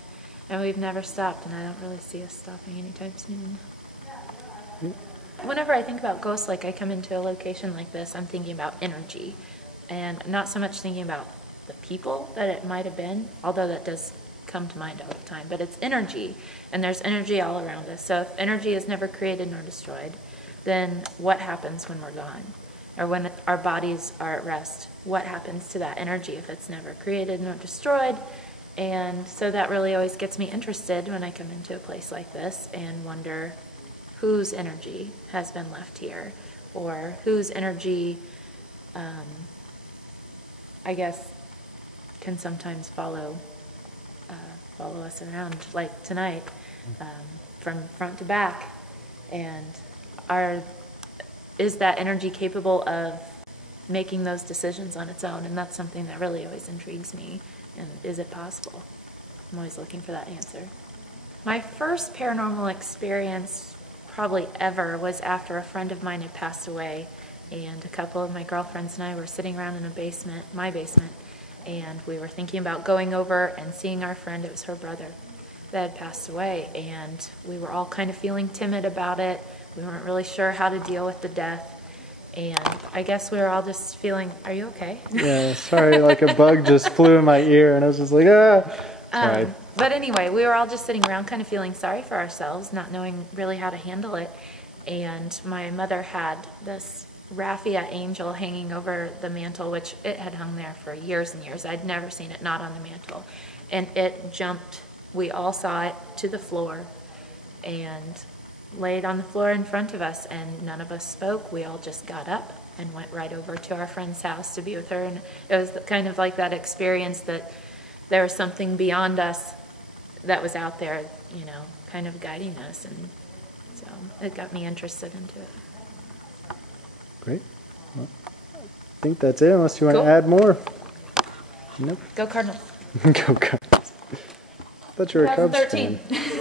and we've never stopped, and I don't really see us stopping anytime soon. Whenever I think about ghosts, like I come into a location like this, I'm thinking about energy, and not so much thinking about the people that it might have been, although that does come to mind all the time, but it's energy, and there's energy all around us. So if energy is never created nor destroyed, then what happens when we're gone? Or when our bodies are at rest, what happens to that energy if it's never created nor destroyed? And so that really always gets me interested when I come into a place like this and wonder whose energy has been left here, or whose energy, I guess, can sometimes follow us around, like tonight, from front to back. And is that energy capable of making those decisions on its own? And that's something that really always intrigues me. And is it possible? I'm always looking for that answer. My first paranormal experience probably ever was after a friend of mine had passed away, and a couple of my girlfriends and I were sitting around in a basement, my basement, and we were thinking about going over and seeing our friend. It was her brother that had passed away, and we were all kind of feeling timid about it. We weren't really sure how to deal with the death, and I guess we were all just feeling, are you okay? Yeah, sorry, like a bug just flew in my ear, and I was just like, ah. Sorry. But anyway, we were all just sitting around kind of feeling sorry for ourselves, not knowing really how to handle it. And my mother had this raffia angel hanging over the mantle, which it had hung there for years and years. I'd never seen it not on the mantle. And it jumped, we all saw it, to the floor and laid on the floor in front of us, and none of us spoke. We all just got up and went right over to our friend's house to be with her. And it was kind of like that experience that there was something beyond us that was out there, you know, kind of guiding us, and so it got me interested into it. Great. Well, I think that's it, unless you want Cool. to add more. Nope. Go Cardinals. Go Cubs. I thought you were a Cubs 2013. fan.